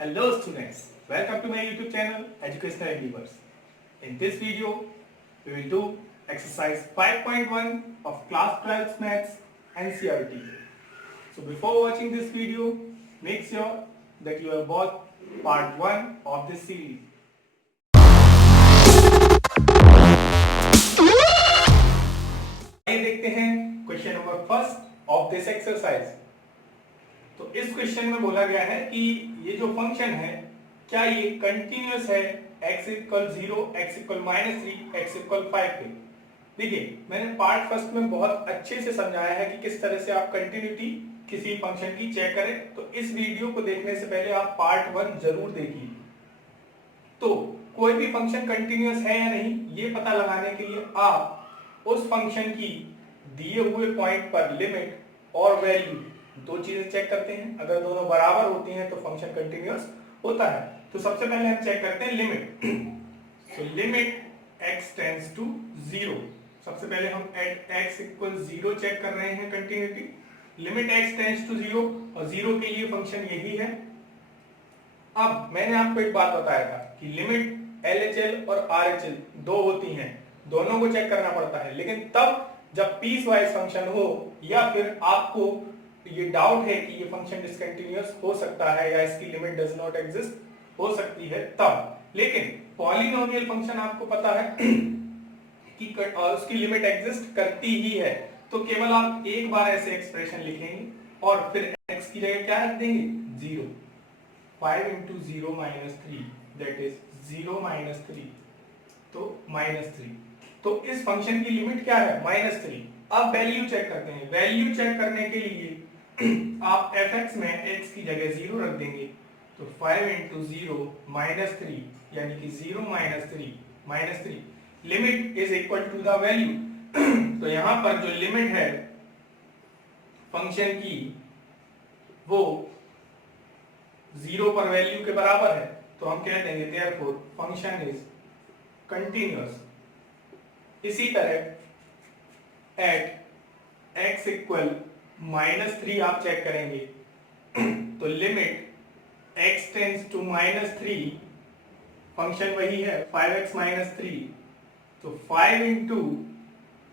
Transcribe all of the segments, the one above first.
Hello students, welcome to my YouTube channel Educational Endeavors. In this video, we will do exercise 5.1 of class 12 maths NCERT. So before watching this video, make sure that you have watched part 1 of this series. आइए देखते हैं question number first of this exercise. तो इस question में बोला गया है कि ये जो फंक्शन है क्या ये कंटिन्यूअस है x equal 0, x equal -3, x equal 5 पे। देखिए मैंने पार्ट फर्स्ट में बहुत अच्छे से समझाया है कि किस तरह से आप कंटिन्यूटी किसी फंक्शन की चेक करें। तो इस वीडियो को देखने से पहले आप पार्ट 1 जरूर देखिए। तो कोई भी फंक्शन कंटिन्यूअस है या नहीं ये पता लगाने के लिए आप उस फंक्शन की दिए हुए पॉइंट पर लिमिट और वैल्यू दो चीजें चेक करते हैं। अगर दोनों बराबर होती हैं तो फंक्शन कंटिन्यूअस होता है। तो सबसे पहले हम चेक करते हैं limit. So limit x tends to 0। सबसे पहले हम एट x इक्वल 0 चेक कर रहे हैं continuity. Limit x tends to 0 और 0 के लिए फंक्शन यही है। अब मैंने आपको एक बात बताया था कि लिमिट LHL और RHL दो होती हैं, दोनों को चेक करना पड़ता है। लेकिन तब जब पीस वाइज फंक्शन हो या फिर आपको ये डाउट है कि ये फंक्शन डिसकंटिन्यूअस हो सकता है या इसकी लिमिट डज नॉट एग्जिस्ट हो सकती है तब। लेकिन पॉलिनोमियल फंक्शन आपको पता है कि उसकी लिमिट एग्जिस्ट करती ही है। तो केवल आप एक बार ऐसे एक्सप्रेशन लिखेंगे और फिर x की जगह क्या रख देंगे 0। 5 into 0 minus 3 that is 0 minus 3 तो -3। तो इस फंक्शन की लिमिट क्या है -3। अब वैल्यू चेक करते हैं। वैल्यू चेक करने के लिए आप fx में x की जगह 0 रख देंगे। तो 5 into 0 minus 3 यानी कि 0 minus 3 limit is equal to the value. तो यहां पर जो लिमिट है फंक्शन की वो 0 पर वैल्यू के बराबर है। तो हम कह देंगे देयरफॉर फंक्शन इज कंटिन्यूअस। इसी तरह एट x इक्वल -3 आप चेक करेंगे। तो limit x tends to -3 function वही है 5x -3। तो 5 इंटू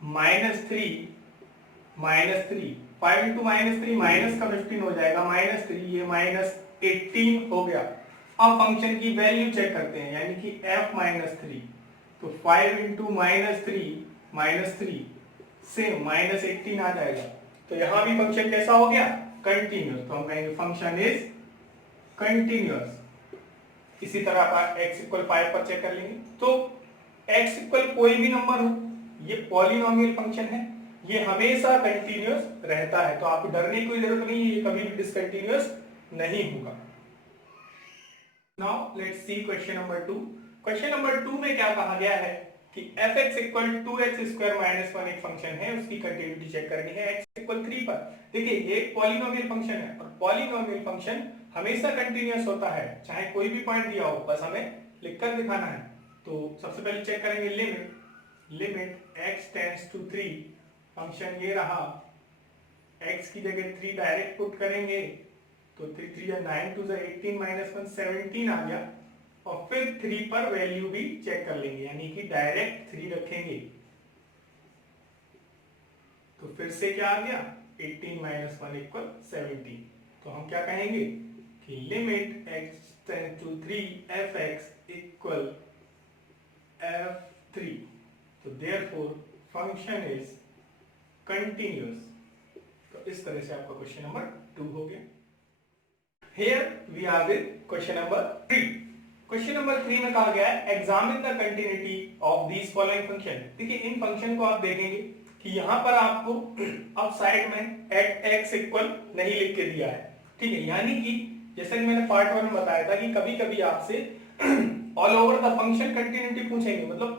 -3 5 इंटू -3 माइनस का 15 हो जाएगा -3 ये -18 हो गया। अब फंक्शन की वैल्यू चेक करते हैं यानी कि f -3। तो 5 इंटू -3 से -18 आ जाएगा। तो यहां भी फंक्शन कैसा हो गया कंटिन्यूअस। तो हम कहेंगे फंक्शन इज कंटिन्यूअस। इसी तरह का x इक्वल 5 पर चेक कर लेंगे। तो x इक्वल कोई भी नंबर हो ये पॉलिनोमियल फंक्शन है, ये हमेशा कंटिन्यूअस रहता है। तो आपको डरने की कोई जरूरत नहीं है, ये कभी भी डिसकंटिन्यूअस नहीं होगा। Now let's see question number 2। Question number 2 में क्या कहा गया है कि fx इक्वल 2x स्क्वायर -1 एक फंक्शन है, उसकी कंटिन्यूटी चेक करनी है x इक्वल 3 पर। देखिए ये एक पॉलिनोमियल फंक्शन है और पॉलिनोमियल फंक्शन हमेशा कंटिन्यूअस होता है, चाहे कोई भी पॉइंट दिया हो, बस हमें लिखकर दिखाना है। तो सबसे पहले चेक करेंगे limit x tends to 3। Function ये रहा, x की जगह 3 डायरेक्ट पुट करेंगे तो 3 3 9 2 18 -1 17 आ गया। और फिर 3 पर वैल्यू भी चेक कर लेंगे यानी कि डायरेक्ट 3 रखेंगे। तो फिर से क्या आ गया 18 -1 इक्वल 17। तो हम क्या कहेंगे कि limit x tends to 3 fx equal f3। तो देयरफॉर फंक्शन इज कंटिन्यूअस। तो इस तरह से आपका क्वेश्चन नंबर 2 हो गया। Here we are with question number 3. Question number 3 में कहा गया है examine the continuity of these following function. देखिए इन फंक्शन को आप देखेंगे कि यहां पर आपको अब साइड में एट x इक्वल नहीं लिख के दिया है, ठीक है। यानी कि जैसा कि मैंने पार्ट 1 में बताया था कि कभी कभी आपसे all over the function continuity पूछेंगे, मतलब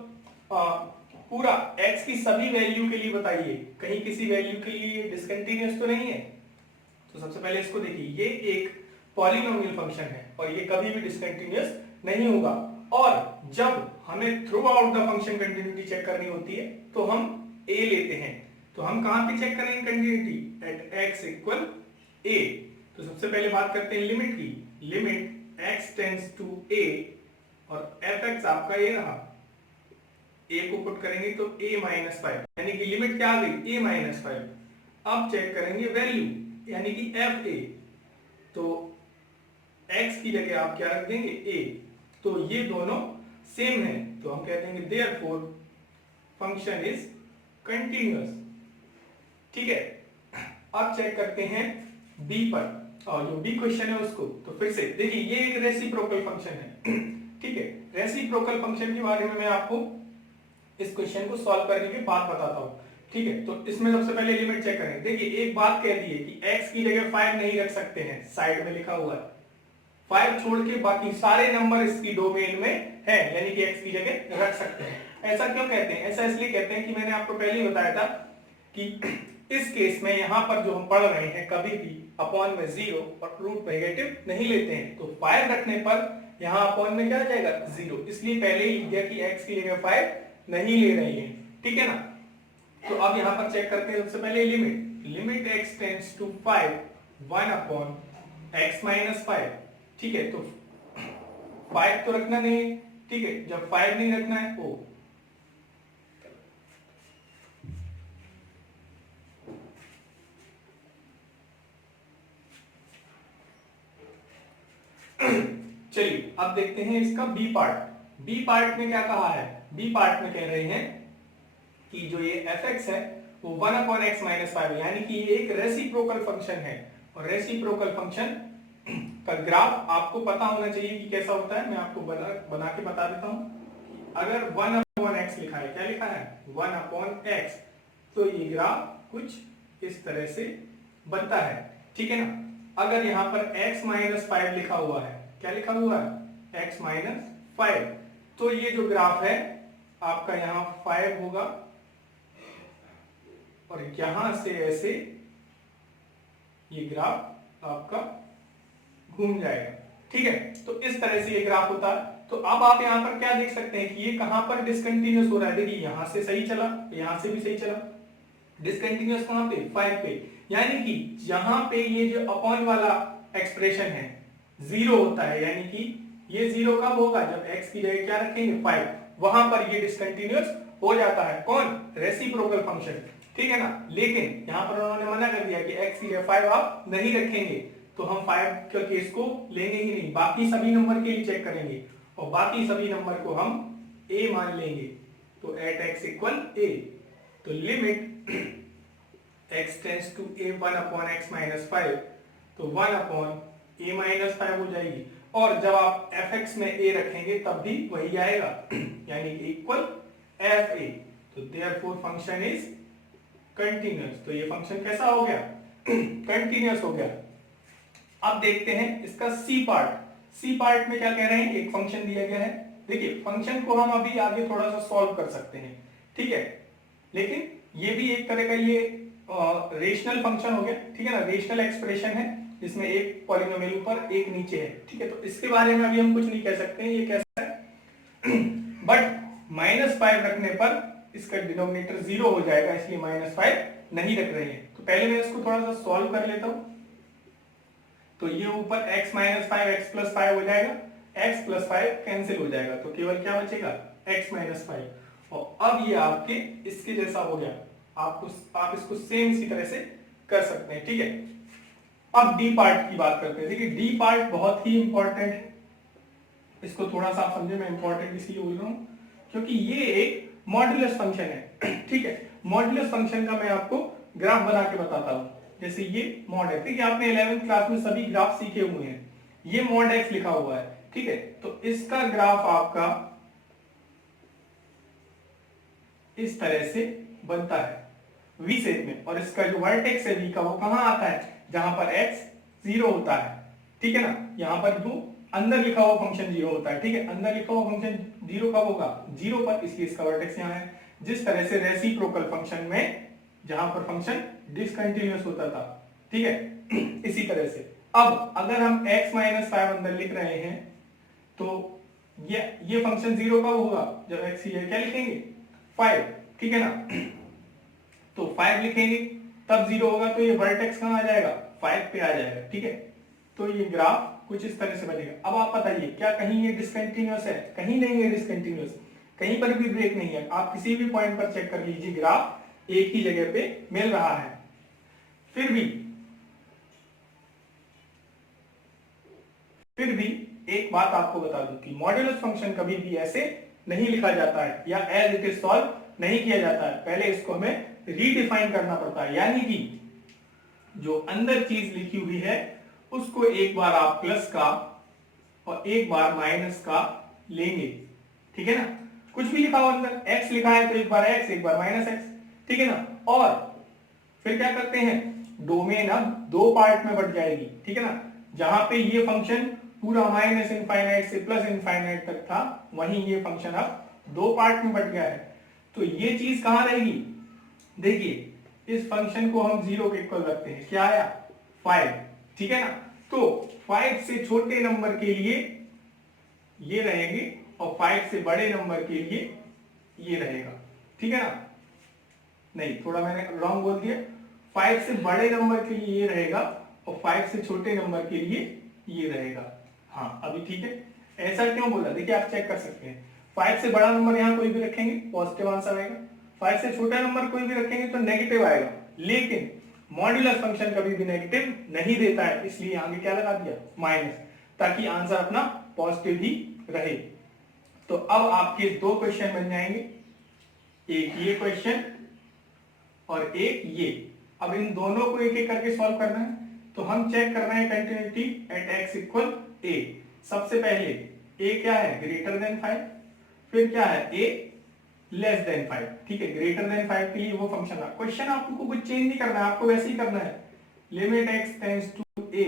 पूरा x की सभी वैल्यू के लिए बताइए, कहीं किसी वैल्यू के लिए डिसकंटिन्यूअस तो नहीं है। तो सबसे पहले इसको देखिए, ये एक पॉलिनोमियल फंक्शन है और ये कभी भी डिसकंटिन्यूअस नहीं होगा। और जब हमें throughout the function continuity check करनी होती है तो हम a लेते हैं। तो हम कहां पे चेक करेंगे continuity at x equal a। तो सबसे पहले बात करते हैं लिमिट की। Limit x tends to a और fx आपका ये रहा, a को पुट करेंगे तो a माइनस 5, यानी कि लिमिट क्या आ गई a माइनस 5। अब चेक करेंगे वैल्यू, यानी कि fa, तो x की जगह आप क्या रख देंगे a, तो ये दोनों सेम है, तो हम कह देंगे देयरफॉर फंक्शन इज कंटिन्यूअस। ठीक है, अब चेक करते हैं b पर, और जो b क्वेश्चन है उसको, तो फिर से देखिए ये एक रेसिप्रोकल फंक्शन है। ठीक है, रेसिप्रोकल फंक्शन के बारे में मैं आपको इस क्वेश्चन को सॉल्व करने के बाद बताता हूं। ठीक है, तो इसमें सबसे पहले लिमिट चेक करें। देखिए एक बात कह दी है कि x की जगह 5 नहीं रख सकते हैं, साइड में लिखा हुआ है 5 छोड़ के बाकी सारे नंबर इसकी डोमेन में है, यानी कि x की जगह रख सकते हैं। ऐसा क्यों कहते हैं? ऐसा इसलिए कहते हैं कि मैंने आपको पहले ही बताया था कि इस केस में यहाँ पर जो हम पढ़ रहे हैं कभी भी अपॉन में 0 और रूट नेगेटिव नहीं लेते हैं, तो 5 रखने पर यहाँ अपॉन में क्या आ जाएगा 0, इसलिए पहले ही लिख दिया कि x की जगह 5 नहीं ले रही है। ठीक है ना, तो अब यहाँ पर चेक करते हैं सबसे पहले limit x tends to 5 1 upon x minus 5। ठीक है, तो 5 तो रखना नहीं है। ठीक है, जब 5 नहीं रखना है ओ, चलिए अब देखते हैं इसका बी पार्ट। बी पार्ट में क्या कहा है? बी पार्ट में कह रहे हैं कि जो ये fx है वो 1 अपॉन x माइनस 5 है, यानी कि ये एक रेसिप्रोकल फंक्शन है, और रेसिप्रोकल फंक्शन का ग्राफ आपको पता होना चाहिए कि कैसा होता है। मैं आपको बना के बता देता हूं। अगर 1 अपॉन x लिखा है, क्या लिखा है 1 अपॉन x, तो ये ग्राफ कुछ इस तरह से बनता है। ठीक है ना, अगर यहाँ पर x माइनस 5 लिखा हुआ है, क्या लिखा हुआ है x माइनस 5, तो ये जो ग्राफ है आपका यहाँ 5 होगा और यहां से ऐसे ये ग्राफ आपका घूम जाएगा। ठीक है, तो इस तरह से ये ग्राफ होता है। तो अब आप यहां पर क्या देख सकते हैं कि ये कहां पर डिसकंटिन्यूअस हो रहा है। देखिए यहां से सही चला, यहां से भी सही चला, डिसकंटिन्यूअस कहां पे 5 पे, यानी कि जहां पे ये जो अपॉन वाला एक्सप्रेशन है 0 होता है, यानी कि ये 0 कब होगा जब x की जगह क्या रखेंगे 5, वहां पर ये डिसकंटिन्यूअस हो जाता है। कौन? Reciprocal function. ठीक है ना, लेकिन यहां पर उन्होंने मना कर दिया कि x की जगह 5 आप नहीं रखेंगे, तो हम 5 के केस को लेंगे ही नहीं, बाकी सभी नंबर के लिए चेक करेंगे और बाकी सभी नंबर को हम a मान लेंगे। तो एट x इक्वल a, तो limit x tends to a 1 upon x minus 5, तो 1 अपॉन a माइनस 5 हो जाएगी, और जब आप fx में a रखेंगे तब भी वही आएगा, यानी इक्वल fa। तो देयरफॉर फंक्शन इज कंटिन्यूअस। तो ये फंक्शन कैसा हो गया? कंटिन्यूअस हो गया। अब देखते हैं इसका सी पार्ट। सी पार्ट में क्या कह रहे हैं? एक फंक्शन दिया गया है। देखिए फंक्शन को हम अभी आगे थोड़ा सा सॉल्व कर सकते हैं, ठीक है, लेकिन ये भी एक तरह का ये रेशनल फंक्शन हो गया। ठीक है ना, रेशनल एक्सप्रेशन है जिसमें एक पॉलिनोमियल ऊपर एक नीचे है। ठीक है, तो इसके बारे में अभी हम कुछ नहीं कह सकते हैं ये कैसा है। बट -5 रखने पर इसका डिनोमिनेटर 0 हो जाएगा, इसलिए -5 नहीं रख रहे हैं। तो पहले मैं इसको थोड़ा सा सॉल्व कर लेता हूं। तो ये ऊपर x माइनस 5 x प्लस 5 हो जाएगा, x प्लस 5 कैंसिल हो जाएगा, तो केवल क्या बचेगा x माइनस 5। और अब ये आपके इसके जैसा हो गया। आप इसको सेम इसी तरह से कर सकते हैं। ठीक है, अब डी पार्ट की बात करते हैं। देखिए डी पार्ट बहुत ही इंपॉर्टेंट है, इसको थोड़ा सा आप समझे। मैं इंपॉर्टेंट इसलिए बोल रहा हूं क्योंकि ये एक मॉड्यूलस फंक्शन है। ठीक है, मॉड्यूलस फंक्शन का मैं आपको ग्राफ बना के बताता हूं। जैसे ये मॉड है, ठीक है, आपने 11वीं क्लास में सभी ग्राफ सीखे हुए हैं। ये मॉड एक्स लिखा हुआ है, ठीक है, तो इसका ग्राफ आपका इस तरह से बनता है वी शेप में, और इसका जो वर्टेक्स है वी का वो कहां आता है? जहां पर x 0 होता है। ठीक है ना, यहां पर जो अंदर लिखा हुआ फंक्शन 0 होता है। ठीक है, अंदर लिखा हुआ फंक्शन 0 कब होगा? 0 पर, इसलिए इसका वर्टेक्स यहां है। जिस तरह से रेसिप्रोकल फंक्शन में जहां पर फंक्शन डिसकंटिन्यूअस होता था, ठीक है, इसी तरह से अब अगर हम x माइनस 5 अंदर लिख रहे हैं तो ये फंक्शन 0 कब होगा? जब x ही है, क्या लिखेंगे 5। ठीक है ना, तो 5 लिखेंगे तब 0 होगा, तो ये वर्टेक्स कहां आ जाएगा? 5 पे आ जाएगा। ठीक है, तो ये ग्राफ कुछ इस तरह से बनेगा। अब आप बताइए क्या कहीं ये डिसकंटिन्यूअस है? कहीं नहीं है डिसकंटिन्यूअस, कहीं पर भी ब्रेक नहीं है। आप किसी भी पॉइंट पर चेक कर लीजिए, ग्राफ एक ही जगह पे मिल रहा है। फिर भी एक बात आपको बता दूं कि मॉड्यूलस फंक्शन कभी भी ऐसे नहीं लिखा जाता है या एज इट इज सॉल्व नहीं किया जाता है। पहले इसको हमें रीडिफाइन करना पड़ता है, यानी कि जो अंदर चीज लिखी हुई है उसको एक बार आप प्लस का और एक बार माइनस का लेंगे, ठीक है ना। कुछ भी लिखा हो अंदर, x लिखा है तो एक बार x एक बार माइनस x, ठीक है ना। और फिर क्या करते हैं, डोमेन अब दो पार्ट में बढ़ जाएगी, ठीक है ना। जहां पे ये फंक्शन पूरा माइनस इनफाइनाइट से प्लस इनफाइनाइट तक था, वहीं ये फंक्शन अब दो पार्ट में बढ़ गया है। तो ये चीज कहां रहेगी, देखिए इस फंक्शन को हम 0 के इक्वल रखते हैं, क्या आया 5, ठीक है ना। तो 5 से छोटे नंबर के लिए ये रहेंगे और 5 से बड़े नंबर के लिए ये रहेगा, ठीक है ना। नहीं, थोड़ा मैंने रॉन्ग बोल दिया, 5 से बड़े नंबर के लिए ये रहेगा और 5 से छोटे नंबर के लिए ये रहेगा। हाँ अभी ठीक है। ऐसा क्यों बोला, देखिए आप चेक कर सकते हैं। 5 से बड़ा नंबर यहाँ कोई भी रखेंगे पॉजिटिव आंसर आएगा, 5 से छोटा नंबर कोई भी रखेंगे तो नेगेटिव आएगा। लेकिन मॉड्यूलस फंक्शन कभी भी नेगेटिव नहीं देता है, इसलिए आगे क्या लगा दिया माइनस, ताकि आंसर अपना पॉजिटिव ही रहे। तो अब आपके दो क्वेश्चन बन जाएंगे, एक ये क्वेश्चन और एक ये। अब इन दोनों को एक एक करके सॉल्व करना है। तो हम चेक कर रहे हैं continuity at x equal a। सबसे पहले a क्या है, ग्रेटर देन 5, फिर क्या है a लेस देन 5, ठीक है। ग्रेटर देन 5 के लिए वो फंक्शन है। क्वेश्चन आपको कुछ चेंज नहीं करना है, आपको वैसे ही करना है, limit x tends to a,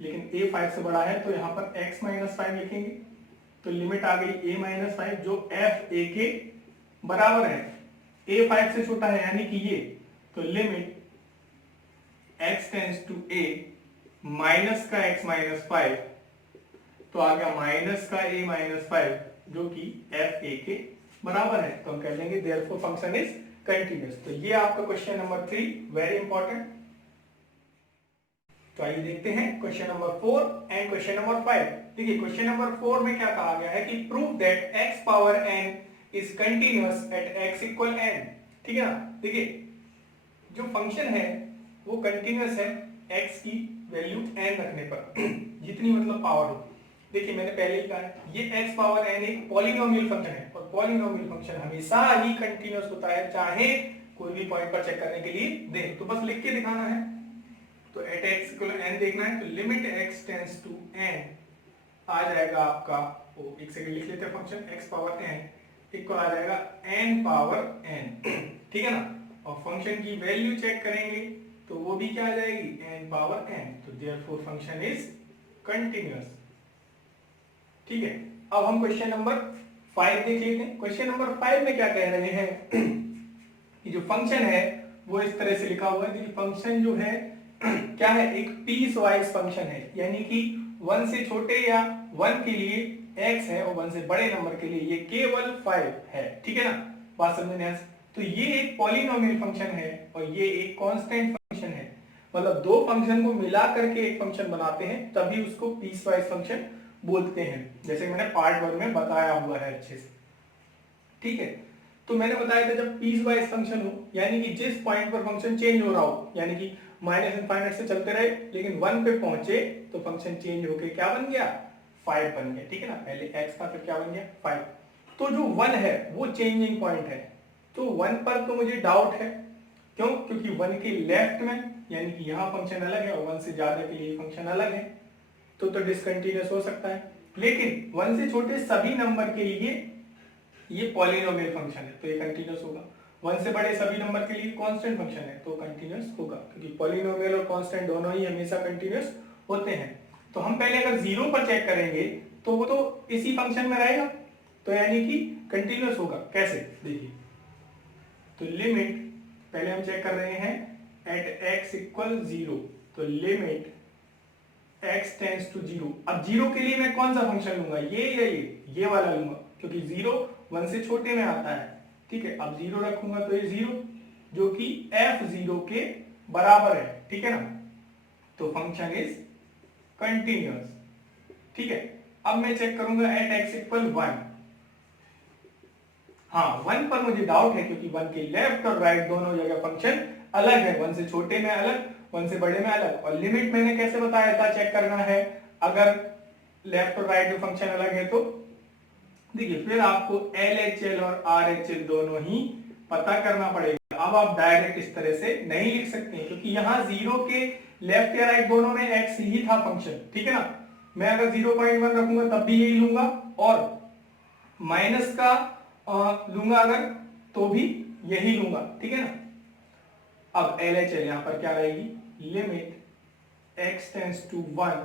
लेकिन a 5 से बड़ा है तो यहाँ पर x माइनस 5 लिखेंगे। तो लिमिट आ गई a माइनस 5 जो f a के बराबर है, a 5 से छोटा है यानी कि ये, तो limit x tends to a minus का x माइनस 5, तो आ गया माइनस का a माइनस 5 जो कि f a के बराबर है। तो हम कह लेंगे देयरफॉर फंक्शन इज कंटीन्यूअस। तो ये आपका क्वेश्चन नंबर 3 वेरी इंपॉर्टेंट। तो आइए देखते हैं question number 4 and question number 5। देखिए क्वेश्चन नंबर 4 में क्या कहा गया है कि prove that x power n is continuous at x equal n, ठीक है ना। देखिए जो फंक्शन है वो कंटीन्यूअस है x की वैल्यू n रखने पर जितनी मतलब पावर हो। देखिए मैंने पहले ही कहा है ये x पावर n एक पॉलिनोमियल फंक्शन है और पॉलिनोमियल फंक्शन हमेशा ही कंटीन्यूअस होता है, चाहे कोई भी पॉइंट पर चेक करने के लिए दे। तो बस लिख के दिखाना है। तो एट x इक्वल n देखना है, तो limit x tends to n आ जाएगा आपका, वो एक सेकंड लिख लेते हैं, function x power n equal आ जाएगा n पावर n, ठीक है ना। और फंक्शन की वैल्यू चेक करेंगे तो वो भी क्या आ जाएगी n पावर n। तो देयरफॉर फंक्शन इज कंटीन्यूअस, ठीक है। अब हम क्वेश्चन नंबर 5 देख लेते हैं। क्वेश्चन नंबर 5 में क्या कह रहे हैं कि जो फंक्शन है वो इस तरह से लिखा हुआ है। देखिए फंक्शन जो है क्या है, एक पीस वाइज फंक्शन है, यानी कि 1 से छोटे या 1 के लिए x है और 1 से बड़े नंबर के लिए ये केवल 5 है, ठीक है ना। बात समझने आए। तो ये एक पॉलिनोमियल फंक्शन है और ये एक कांस्टेंट फंक्शन है, मतलब दो फंक्शन को मिला करके एक फंक्शन बनाते हैं, तभी उसको पीस वाइज फंक्शन बोलते हैं, जैसे मैंने पार्ट 1 में बताया हुआ है अच्छे से, ठीक है। तो मैंने बताया था जब पीस वाइज फंक्शन हो, यानी कि जिस पॉइंट पर फंक्शन चेंज हो रहा हो, यानी कि माइनस इनफाइनाइट से चलते रहे लेकिन 1 पे पहुंचे तो फंक्शन चेंज होके क्या बन गया 5 बन गया, ठीक है ना। पहले x था फिर क्या बन गया 5। तो जो 1 है वो चेंजिंग पॉइंट है, तो 1 पर तो मुझे डाउट है, क्यों, क्योंकि 1 के लेफ्ट में यानी कि यहाँ फंक्शन अलग है और 1 से ज्यादा के लिए फंक्शन अलग है, तो डिसकंटिन्यूअस हो सकता है। लेकिन 1 से छोटे सभी नंबर के लिए ये पॉलिनोमियल फंक्शन है तो ये कंटीन्यूअस होगा। 1 से बड़े सभी नंबर के लिए कांस्टेंट फंक्शन है तो कंटीन्यूअस होगा, क्योंकि पॉलिनोमियल और कांस्टेंट दोनों ही हमेशा कंटीन्यूअस होते हैं। तो हम पहले अगर 0 पर चेक करेंगे तो वो तो इसी फंक्शन में रहेगा, तो यानी कि कंटीन्यूअस होगा। कैसे, देखिए तो लिमिट पहले हम चेक कर रहे हैं एट x इक्वल 0, तो लिमिट x टेंड्स टू 0। अब 0 के लिए मैं कौन सा फंक्शन लूंगा, ये या ये वाला लूंगा, क्योंकि 0 1 से छोटे में आता है, ठीक है। अब 0 रखूंगा तो ये 0 जो कि f0 के बराबर है, ठीक है ना। तो फंक्शन इज कंटीन्यूअस, ठीक है। अब मैं चेक करूंगा एट एक्स इक्वल 1। हाँ 1 पर मुझे डाउट है क्योंकि 1 के लेफ्ट और राइट दोनों जगह फंक्शन अलग है, 1 से छोटे में अलग, 1 से बड़े में अलग। और लिमिट मैंने कैसे बताया था चेक करना है, अगर लेफ्ट और राइट में फंक्शन अलग है तो देखिए फिर आपको LHL और RHL दोनों ही पता करना पड़ेगा। अब आप डायरेक्ट इस तरह से नहीं लिख सकते क्योंकि यहाँ 0 के लेफ्ट या राइट दोनों में x ही था फंक्शन, ठीक है ना। मैं अगर 0.1 रखूंगा तब भी यही लूंगा, और माइनस का लूंगा अगर तो भी यही लूंगा, ठीक है ना। अब LHL यहां पर क्या रहेगी, लिमिट x टेंड्स टू 1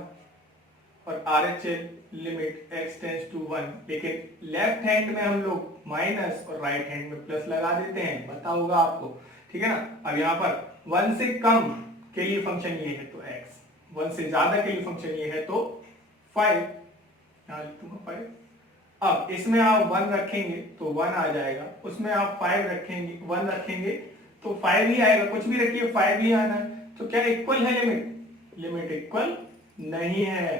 और RHL limit x tends to 1। लेकिन लेफ्ट हैंड में हम लोग माइनस और राइट हैंड में प्लस लगा देते हैं, पता होगा आपको, ठीक है ना। अब यहाँ पर 1 से कम के लिए फंक्शन ये है तो x, 1 से ज्यादा के लिए फंक्शन ये है तो 5, यहाँ लिख दूंगा 5। अब इसमें आप 1 रखेंगे तो 1 आ जाएगा, उसमें आप 5 रखेंगे 1 रखेंगे तो 5 ही आएगा, कुछ भी रखिए 5 ही आना है। तो क्या इक्वल है लिमिट, लिमिट इक्वल नहीं है,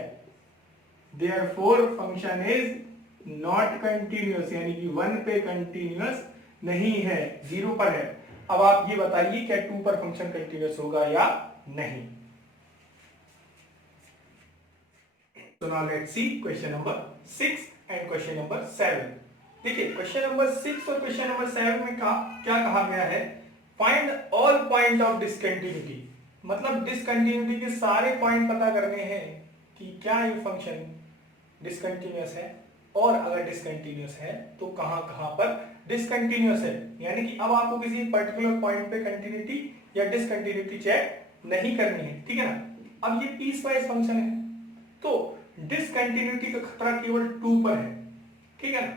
therefore function is not continuous, यानी कि 1 पे कंटिन्यूअस नहीं है, 0 पर है। अब आप ये बताइए क्या 2 पर फंक्शन कंटिन्यूअस होगा या नहीं। So now let's see question number 6 and question number 7। देखिए क्वेश्चन नंबर 6 और क्वेश्चन नंबर 7 में क्या कहा गया है, find all point of discontinuity, मतलब डिसकंटिन्यूटी के सारे पॉइंट पता करने हैं कि क्या ये फंक्शन डिसकंटिन्यूअस है, और अगर डिसकंटिन्यूअस है तो कहां कहां पर डिसकंटिन्यूअस है। यानी कि अब आपको किसी पर्टिकुलर पॉइंट पे कंटिन्यूटी या डिसकंटिन्यूटी चेक नहीं करनी है, ठीक है ना। अब ये पीस वाइज फंक्शन है तो डिसकंटिन्यूटी का खतरा केवल 2 पर है, ठीक है ना।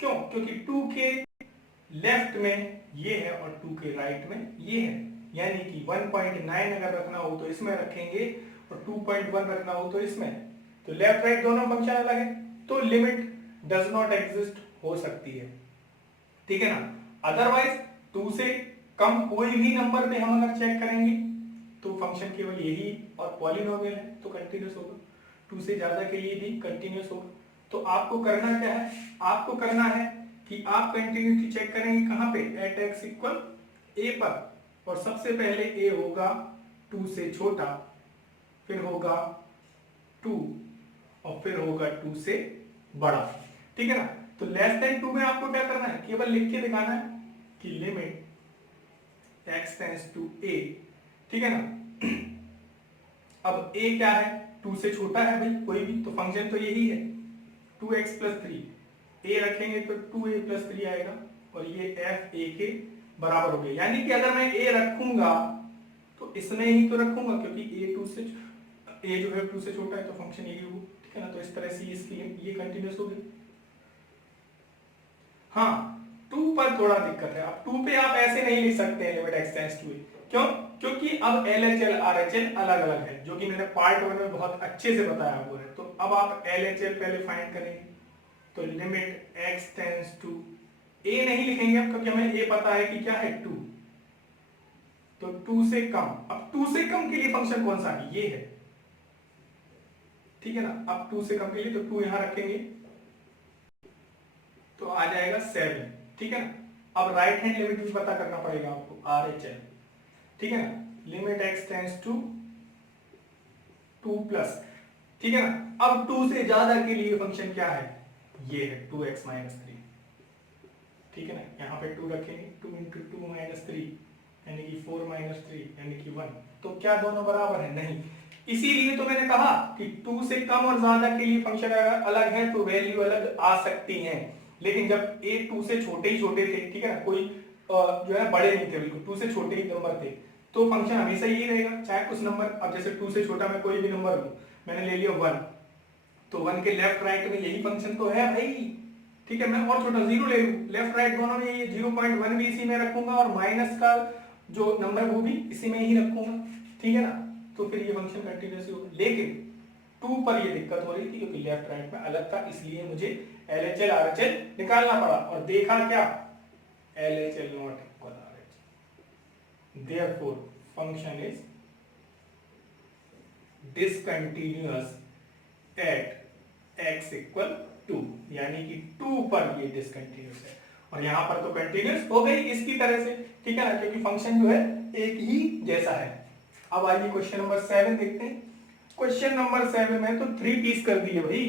क्यों, क्योंकि 2 के लेफ्ट में ये है और 2 के राइट में ये है, यानी कि 1.9 अगर रखना हो तो इसमें रखेंगे और 2.1 रखना हो तो इसमें, तो लेफ्ट राइट दोनों फंक्शन अलग है तो लिमिट डज नॉट एग्जिस्ट हो सकती है, ठीक है ना। अदरवाइज 2 से कम कोई भी नंबर पे हम अगर चेक करेंगे तो फंक्शन केवल यही और पॉलिनोमियल है तो कंटिन्यूअस होगा, 2 से ज्यादा के लिए भी कंटिन्यूअस होगा। तो आपको करना क्या है, आपको करना है कि आप कंटिन्यूटी चेक करेंगे कहां पे, एट एक्स इक्वल ए पर, और सबसे पहले ए होगा 2 से छोटा, फिर होगा 2 और फिर होगा 2 से बड़ा, ठीक है ना। तो लेस देन 2 में आपको क्या करना है, केवल लिख के दिखाना है कि लिमिट एक्स टेंड्स टू ए, ठीक है ना। अब a क्या है, 2 से छोटा है भाई कोई भी, तो फंक्शन तो यही है 2x प्लस 3, a रखेंगे तो 2a प्लस 3 आएगा और ये f a के बराबर हो गया। यानी कि अगर मैं a रखूंगा तो इसमें ही तो रखूंगा क्योंकि a जो है 2 से छोटा है तो फंक्शन यही होगा, ठीक है ना। तो इस तरह से इसकी ये कंटिन्यूअस हो गई। हाँ 2 पर थोड़ा दिक्कत है, अब 2 पे आप ऐसे नहीं लिख सकते हैं limit x tends to a, क्यों, क्योंकि अब LHL RHL अलग अलग है, जो कि मैंने पार्ट 1 में बहुत अच्छे से बताया हुआ है। तो अब आप LHL पहले फाइंड करेंगे तो limit x tends to a नहीं लिखेंगे अब, क्योंकि हमें a पता है कि क्या है 2, तो 2 से कम, अब 2 से कम के लिए फंक्शन कौन सा है, ये है, ठीक है ना। अब 2 से कम के लिए तो 2 यहां रखेंगे तो आ जाएगा 7, ठीक है ना। अब राइट हैंड लिमिट भी पता करना पड़ेगा आपको, RHL, ठीक है ना, limit x tends to 2 plus, ठीक है ना। अब 2 से ज्यादा के लिए फंक्शन क्या है, ये है 2x माइनस 3, ठीक है ना। यहाँ पे 2 रखेंगे, 2 इंटू 2 माइनस 3 यानी कि 4 माइनस 3 यानी कि 1, तो क्या दोनों बराबर है, नहीं। इसीलिए तो मैंने कहा कि 2 से कम और ज्यादा के लिए फंक्शन अलग है तो वैल्यू अलग आ सकती है, लेकिन जब a 2 से छोटे ही छोटे थे, ठीक है ना, कोई जो है बड़े नहीं थे बिल्कुल, 2 से छोटे ही नंबर थे, तो फंक्शन हमेशा यही रहेगा चाहे कुछ नंबर, अब जैसे 2 से छोटा मैं कोई भी नंबर लूं, मैंने ले लिया 1, तो 1 के लेफ्ट राइट में यही फंक्शन तो है भाई, ठीक है। मैं और छोटा 0 ले लूं, लेफ्ट राइट दोनों में ये 0.1 भी इसी में रखूंगा और माइनस का जो नंबर वो भी इसी में ही रखूंगा, ठीक है ना। तो फिर ये फंक्शन कंटिन्यूअस होगा, लेकिन 2 पर ये दिक्कत हो रही थी क्योंकि लेफ्ट राइट में अलग था, इसलिए मुझे LHL RHL निकालना पड़ा, और देखा क्या, LHL not equal RHL, therefore function is discontinuous at x equal 2, यानी कि 2 पर ये डिसकंटिन्यूअस है और यहाँ पर तो कंटिन्यूअस हो गई इसकी तरह से, ठीक है ना, क्योंकि फंक्शन जो है एक ही जैसा है। अब आइए क्वेश्चन नंबर 7 देखते हैं। क्वेश्चन नंबर 7 में तो 3 पीस कर दिए भाई,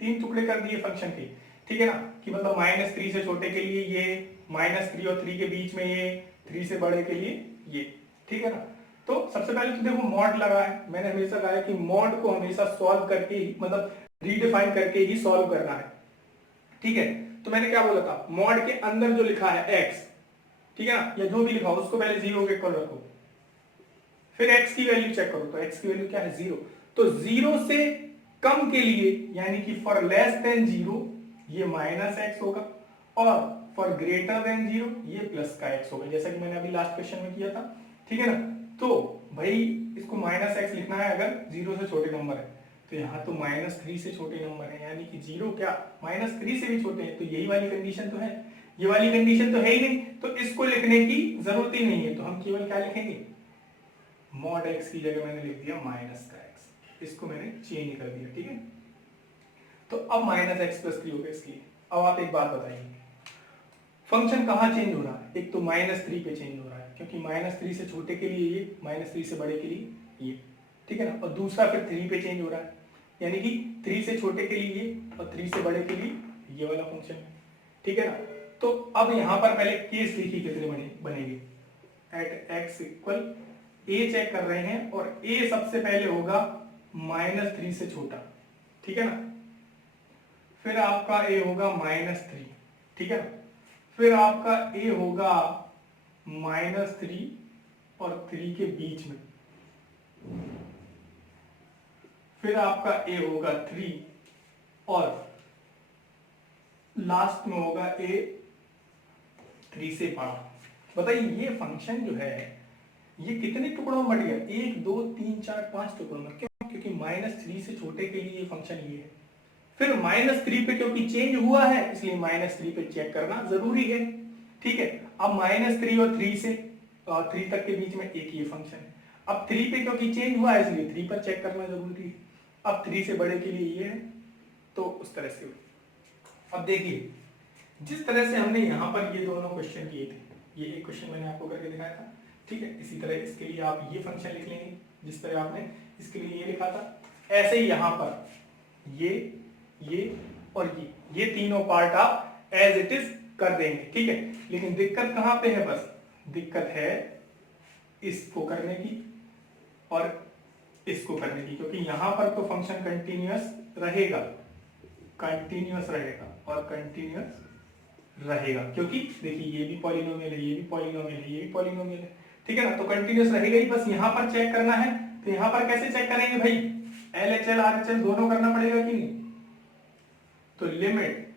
3 टुकड़े कर दिए फंक्शन के, ठीक है ना, कि मतलब -3 से छोटे के लिए ये, -3 और 3 के बीच में ये, 3 से बड़े के लिए ये, ठीक है ना। तो सबसे पहले तो देखो मॉड लगा है, मैंने हमेशा कहा है कि मॉड को हमेशा सॉल्व करके ही, मतलब रीडिफाइन करके ही सॉल्व करना है, ठीक है। तो मैंने क्या बोला था, मॉड के अंदर जो लिखा है x, ठीक है ना, या जो भी लिखा हो उसको पहले 0 के इक्वल रखो, फिर x की वैल्यू चेक करो, तो x की वैल्यू क्या है 0, तो 0 से कम के लिए यानी कि फॉर लेस देन 0 ये -x होगा और फॉर ग्रेटर देन 0 ये प्लस का x होगा, जैसा कि मैंने अभी लास्ट क्वेश्चन में किया था, ठीक है ना। तो भाई इसको -x लिखना है अगर 0 से छोटे नंबर है, तो यहाँ तो -3 से छोटे नंबर है, यानी कि 0 क्या -3 से भी छोटे हैं, तो यही वाली कंडीशन तो है, ये वाली कंडीशन तो है ही नहीं, तो इसको लिखने की जरूरत ही नहीं है, तो हम केवल क्या लिखेंगे, मॉड x की जगह मैंने लिख दिया माइनस का x, इसको मैंने चेंज कर दिया, ठीक है। तो अब -x+3 हो गया इसकी। अब आप एक बात बताइए, फंक्शन कहाँ चेंज हो रहा है, एक तो -3 पे चेंज हो रहा है, क्योंकि -3 से छोटे के लिए ये, -3 से बड़े के लिए ये, ठीक है ना, और दूसरा फिर 3 पे चेंज हो रहा है, यानी कि 3 से छोटे के लिए ये और 3 से बड़े के लिए ये वाला फंक्शन है, ठीक है ना। तो अब यहां पर पहले केस लिखी कितने बनेंगे, at x equal a check कर रहे हैं और a सबसे पहले होगा -3 से छोटा, ठीक है ना, फिर आपका a होगा -3, ठीक है ना, फिर आपका a होगा -3 और 3 के बीच में, फिर आपका a होगा 3 और लास्ट में होगा a 3 से बड़ा। बताइए ये फंक्शन जो है ये कितने टुकड़ों में बढ़ गया, 1 2 3 4 5 टुकड़ों में, क्यों, क्योंकि -3 से छोटे के लिए ये फंक्शन ये है, फिर -3 पे क्योंकि चेंज हुआ है इसलिए -3 पे चेक करना जरूरी है, ठीक है। अब -3 और 3 से 3 तक के बीच में एक ये फंक्शन है, अब 3 पे क्योंकि चेंज हुआ है इसलिए 3 पर चेक करना जरूरी है, अब 3 से बड़े के लिए ये है, तो उस तरह से। अब देखिए जिस तरह से हमने यहाँ पर ये दोनों क्वेश्चन किए थे, ये एक क्वेश्चन मैंने आपको करके दिखाया था, ठीक है, इसी तरह इसके लिए आप ये फंक्शन लिख लेंगे जिस तरह आपने इसके लिए ये लिखा था, ऐसे ही यहाँ पर ये और ये तीनों पार्ट आप एज इट इज कर देंगे, ठीक है। लेकिन दिक्कत कहाँ पे है, बस दिक्कत है इसको करने की और इसको करने की, क्योंकि यहाँ पर तो फंक्शन कंटिन्यूअस रहेगा और कंटिन्यूअस रहेगा, क्योंकि देखिए ये भी पॉलिनोमियल है, ये भी पॉलिनोमियल है, ये भी पॉलिनोमियल है, ठीक है ना, तो कंटिन्यूअस रहेगा ही, बस यहाँ पर चेक करना है। तो यहाँ पर कैसे चेक करेंगे भाई, LHL RHL दोनों करना पड़ेगा कि नहीं, तो लिमिट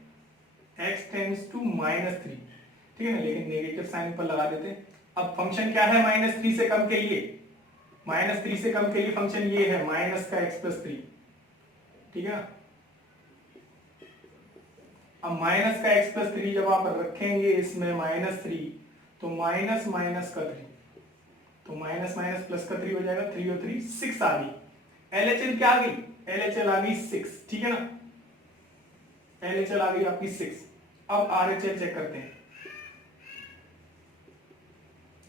x टेंड्स टू -3, ठीक है ना, लेकिन नेगेटिव साइन पर लगा देते हैं। अब फंक्शन क्या है -3 से कम के लिए, -3 से कम के लिए फंक्शन ये है माइनस का x+3, ठीक है। अब माइनस का x+3 जब आप रखेंगे इसमें -3, तो माइनस माइनस का 3, तो माइनस माइनस प्लस का 3 हो जाएगा, 3 और 3 6 आ गई, LHL क्या आ गई, LHL आ गई 6, ठीक है ना, LHL आ गई आपकी 6। अब RHL चेक करते हैं,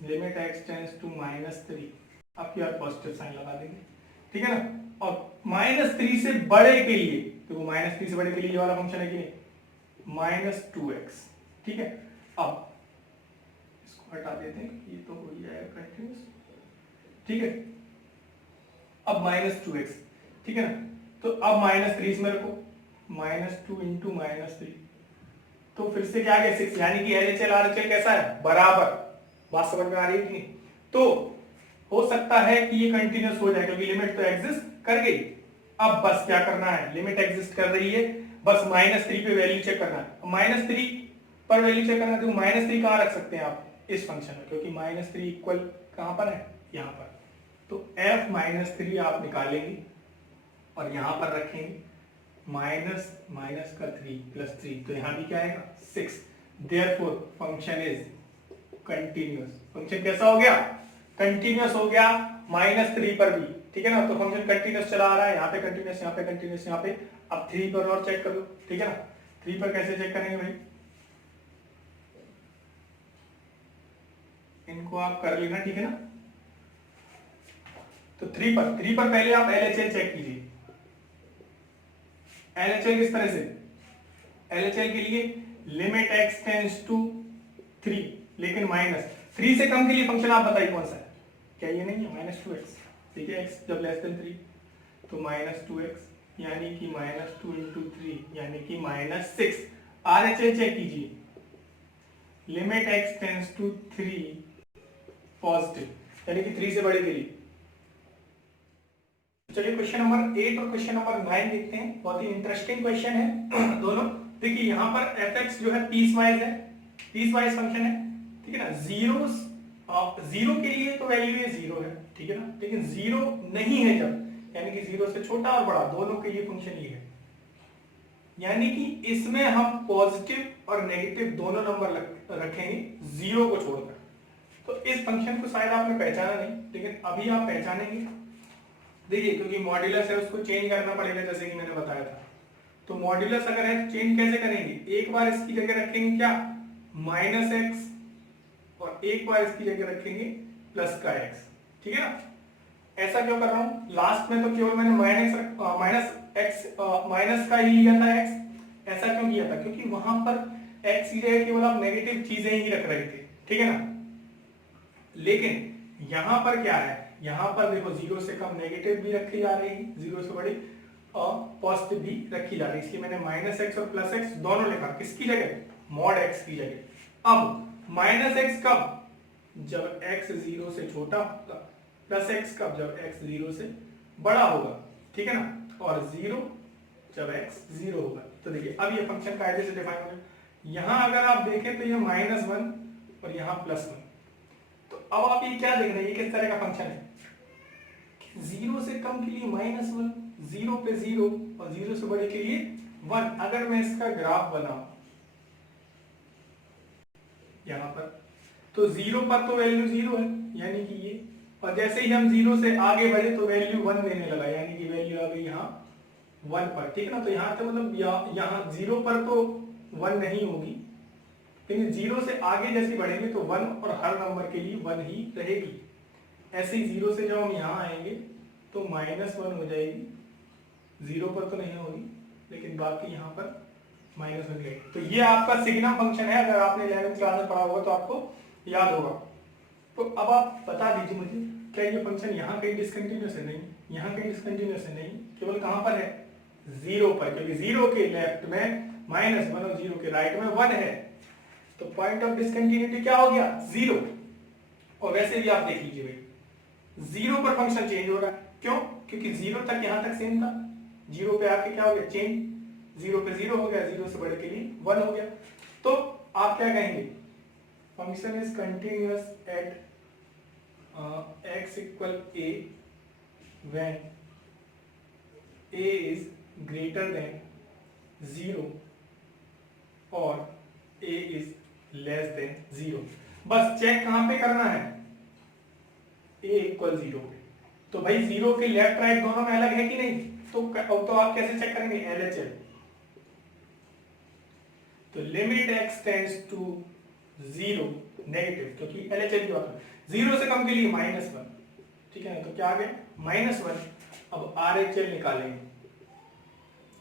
लिमिट x टेंड्स टू -3, अब क्या पॉजिटिव साइन लगा देंगे, ठीक है ना, और -3 से बड़े के लिए, तो -3 से बड़े के लिए ये वाला फंक्शन है कि नहीं, -2x, ठीक है। अब इसको हटा देते हैं, ये तो हो ही जाएगा कंटिन्यूअस, ठीक है। अब -2x, ठीक है ना, तो अब -3 इसमें रखो, -2 इंटू -3, तो फिर से क्या आ गया 6, यानी कि LHL RHL कैसा है, बराबर, बात समझ में आ रही है कि नहीं। तो हो सकता है कि ये कंटिन्यूअस हो जाए, क्योंकि लिमिट तो एग्जिस्ट कर गई। अब बस क्या करना है, लिमिट एग्जिस्ट कर रही है, बस -3 पे वैल्यू चेक करना है। -3 पर वैल्यू चेक करना है, तो -3 कहाँ रख सकते हैं आप, इस फंक्शन में, क्योंकि -3 इक्वल कहाँ पर है, यहाँ पर, तो f -3 आप निकालेंगे और यहाँ पर रखेंगे माइनस माइनस का 3 प्लस 3, तो यहाँ भी क्या आएगा 6, therefore function is continuous. Function कैसा हो गया, कंटिन्यूअस हो गया -3 पर भी, ठीक है ना। तो फंक्शन कंटिन्यूअस चला आ रहा है, यहाँ पे कंटिन्यूअस, यहाँ पे कंटिन्यूअस, यहाँ पे। अब 3 पर और चेक कर लो, ठीक है ना। 3 पर कैसे चेक करेंगे भाई, इनको आप कर लेना, ठीक है ना। तो 3 पर पहले आप LHL चेक कीजिए। LHL किस तरह से, LHL के लिए लिमिट x टेंड्स टू 3, लेकिन माइनस 3 से कम के लिए फंक्शन आप बताइए कौन सा है, क्या ये नहीं है -2x, ठीक है। x जब लेस देन 3 तो -2x, यानी कि -2 इंटू 3 यानी कि -6। RHL चेक कीजिए, limit x tends to 3 positive, यानी कि 3 से बड़े के लिए। चलिए क्वेश्चन नंबर 8 और क्वेश्चन नंबर 9 देखते हैं, बहुत ही इंटरेस्टिंग क्वेश्चन है दोनों। देखिए यहाँ पर fx जो है पीसवाइज है, पीसवाइज फंक्शन है, ठीक है ना। जीरो के लिए तो वैल्यू ये 0 है, ठीक है ना, लेकिन 0 नहीं है जब, यानी कि 0 से छोटा और बड़ा दोनों के लिए फंक्शन ये है, यानी कि इसमें हम पॉजिटिव और नेगेटिव दोनों नंबर रखेंगे 0 को छोड़कर। तो इस फंक्शन को शायद आपने पहचाना नहीं, लेकिन अभी आप पहचानेंगे। देखिए क्योंकि मॉड्यूलस है उसको चेंज करना पड़ेगा, जैसे कि मैंने बताया था। तो मॉड्यूलस अगर है तो चेंज कैसे करेंगे, एक बार इसकी जगह रखेंगे क्या -x, और एक बार इसकी जगह रखेंगे प्लस का x, ठीक है ना। ऐसा क्यों कर रहा हूं, लास्ट में तो केवल मैंने माइनस का ही लिया था x। ऐसा क्यों किया था, क्योंकि वहां पर x की जगह केवल आप नेगेटिव चीजें ही रख रहे थे, ठीक है ना। लेकिन यहां पर क्या है, यहां पर देखो 0 से कम नेगेटिव भी रखी जा रही है, 0 से बड़ी और पॉजिटिव भी रखी जा रही है, इसलिए मैंने -x और +x दोनों लिखा, किसकी जगह, mod x की जगह। अब -x कब, जब x 0 से छोटा होगा, +x कब, जब x 0 से बड़ा होगा, ठीक है ना, और 0 जब x 0 होगा। तो देखिए अब ये फंक्शन कायदे से डिफाइन हो गया। यहां अगर आप देखें तो ये -1 और यहां +1। तो अब आप ये क्या देख रहे हैं, ये किस तरह का फंक्शन है, 0 से कम के लिए -1, 0 पे 0 और 0 से बड़े के लिए 1। अगर मैं इसका ग्राफ बनाऊं यहां पर, तो 0 पर तो वैल्यू 0 है, यानी कि ये, और जैसे ही हम 0 से आगे बढ़े तो वैल्यू 1 देने लगा, यानी कि वैल्यू आ गई यहाँ 1 पर, ठीक है ना। तो यहाँ तो मतलब यहाँ 0 पर तो 1 नहीं होगी, लेकिन 0 से आगे जैसे बढ़ेंगे तो 1 और हर नंबर के लिए 1 ही रहेगी। ऐसे ही 0 से जब हम यहाँ आएंगे तो -1 हो जाएगी, 0 पर तो नहीं होगी, लेकिन बाकी यहाँ पर -1 रहेगी। तो ये आपका सिग्नम फंक्शन है, अगर आपने 11वीं क्लास में पढ़ा होगा तो आपको याद होगा। तो अब आप बता दीजिए मुझे, क्या ये फंक्शन यहाँ कहीं डिसकंटिन्यूअस है, नहीं, यहाँ कहीं डिसकंटिन्यूअस है, नहीं, केवल कहाँ पर है, 0 पर, क्योंकि 0 के लेफ्ट में -1 और 0 के राइट में 1 है। तो पॉइंट ऑफ डिसकंटिन्यूटी क्या हो गया, 0। और वैसे भी आप देख लीजिए भाई 0 पर फंक्शन चेंज हो रहा है, क्यों, क्योंकि 0 तक यहां तक सेम था, 0 पे आके क्या हो गया, चेंज, 0 पे 0 हो गया, 0 से बड़े के लिए 1 हो गया। तो आप क्या कहेंगे, function is continuous at x equal a when a is greater than 0 और a is less than 0। बस चेक कहां पे करना है, a इक्वल 0 पे। तो भाई 0 के लेफ्ट राइट दोनों में अलग है कि नहीं, तो आप कैसे चेक करेंगे, LHL। तो limit x tends to 0 negative, क्योंकि LHL की बात है, 0 से कम के लिए -1, ठीक है ना। तो क्या आ गया, -1। अब RHL निकालेंगे,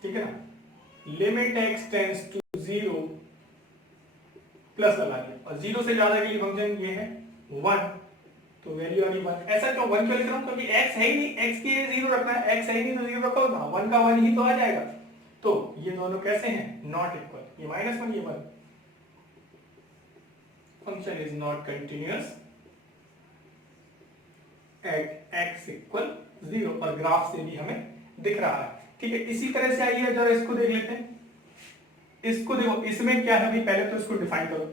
ठीक है ना। Limit x tends to 0 plus लगा दिया, और 0 से ज्यादा के लिए फंक्शन ये है 1, तो वैल्यू आ गई 1। ऐसा क्यों 1 क्यों लिख रहा हूं, क्योंकि x है ही नहीं, x के 0 रखना है, x है ही नहीं तो 0 रखो, 1 का 1 ही तो आ जाएगा। तो ये दोनों कैसे हैं, नॉट इक्वल, ये -1 ये 1। Function is not continuous at x equal 0, और ग्राफ से भी हमें दिख रहा है, ठीक है। इसी तरह से आइए जरा इसको देख लेते हैं। इसको देखो, इसमें क्या है, पहले तो इसको डिफाइन करो।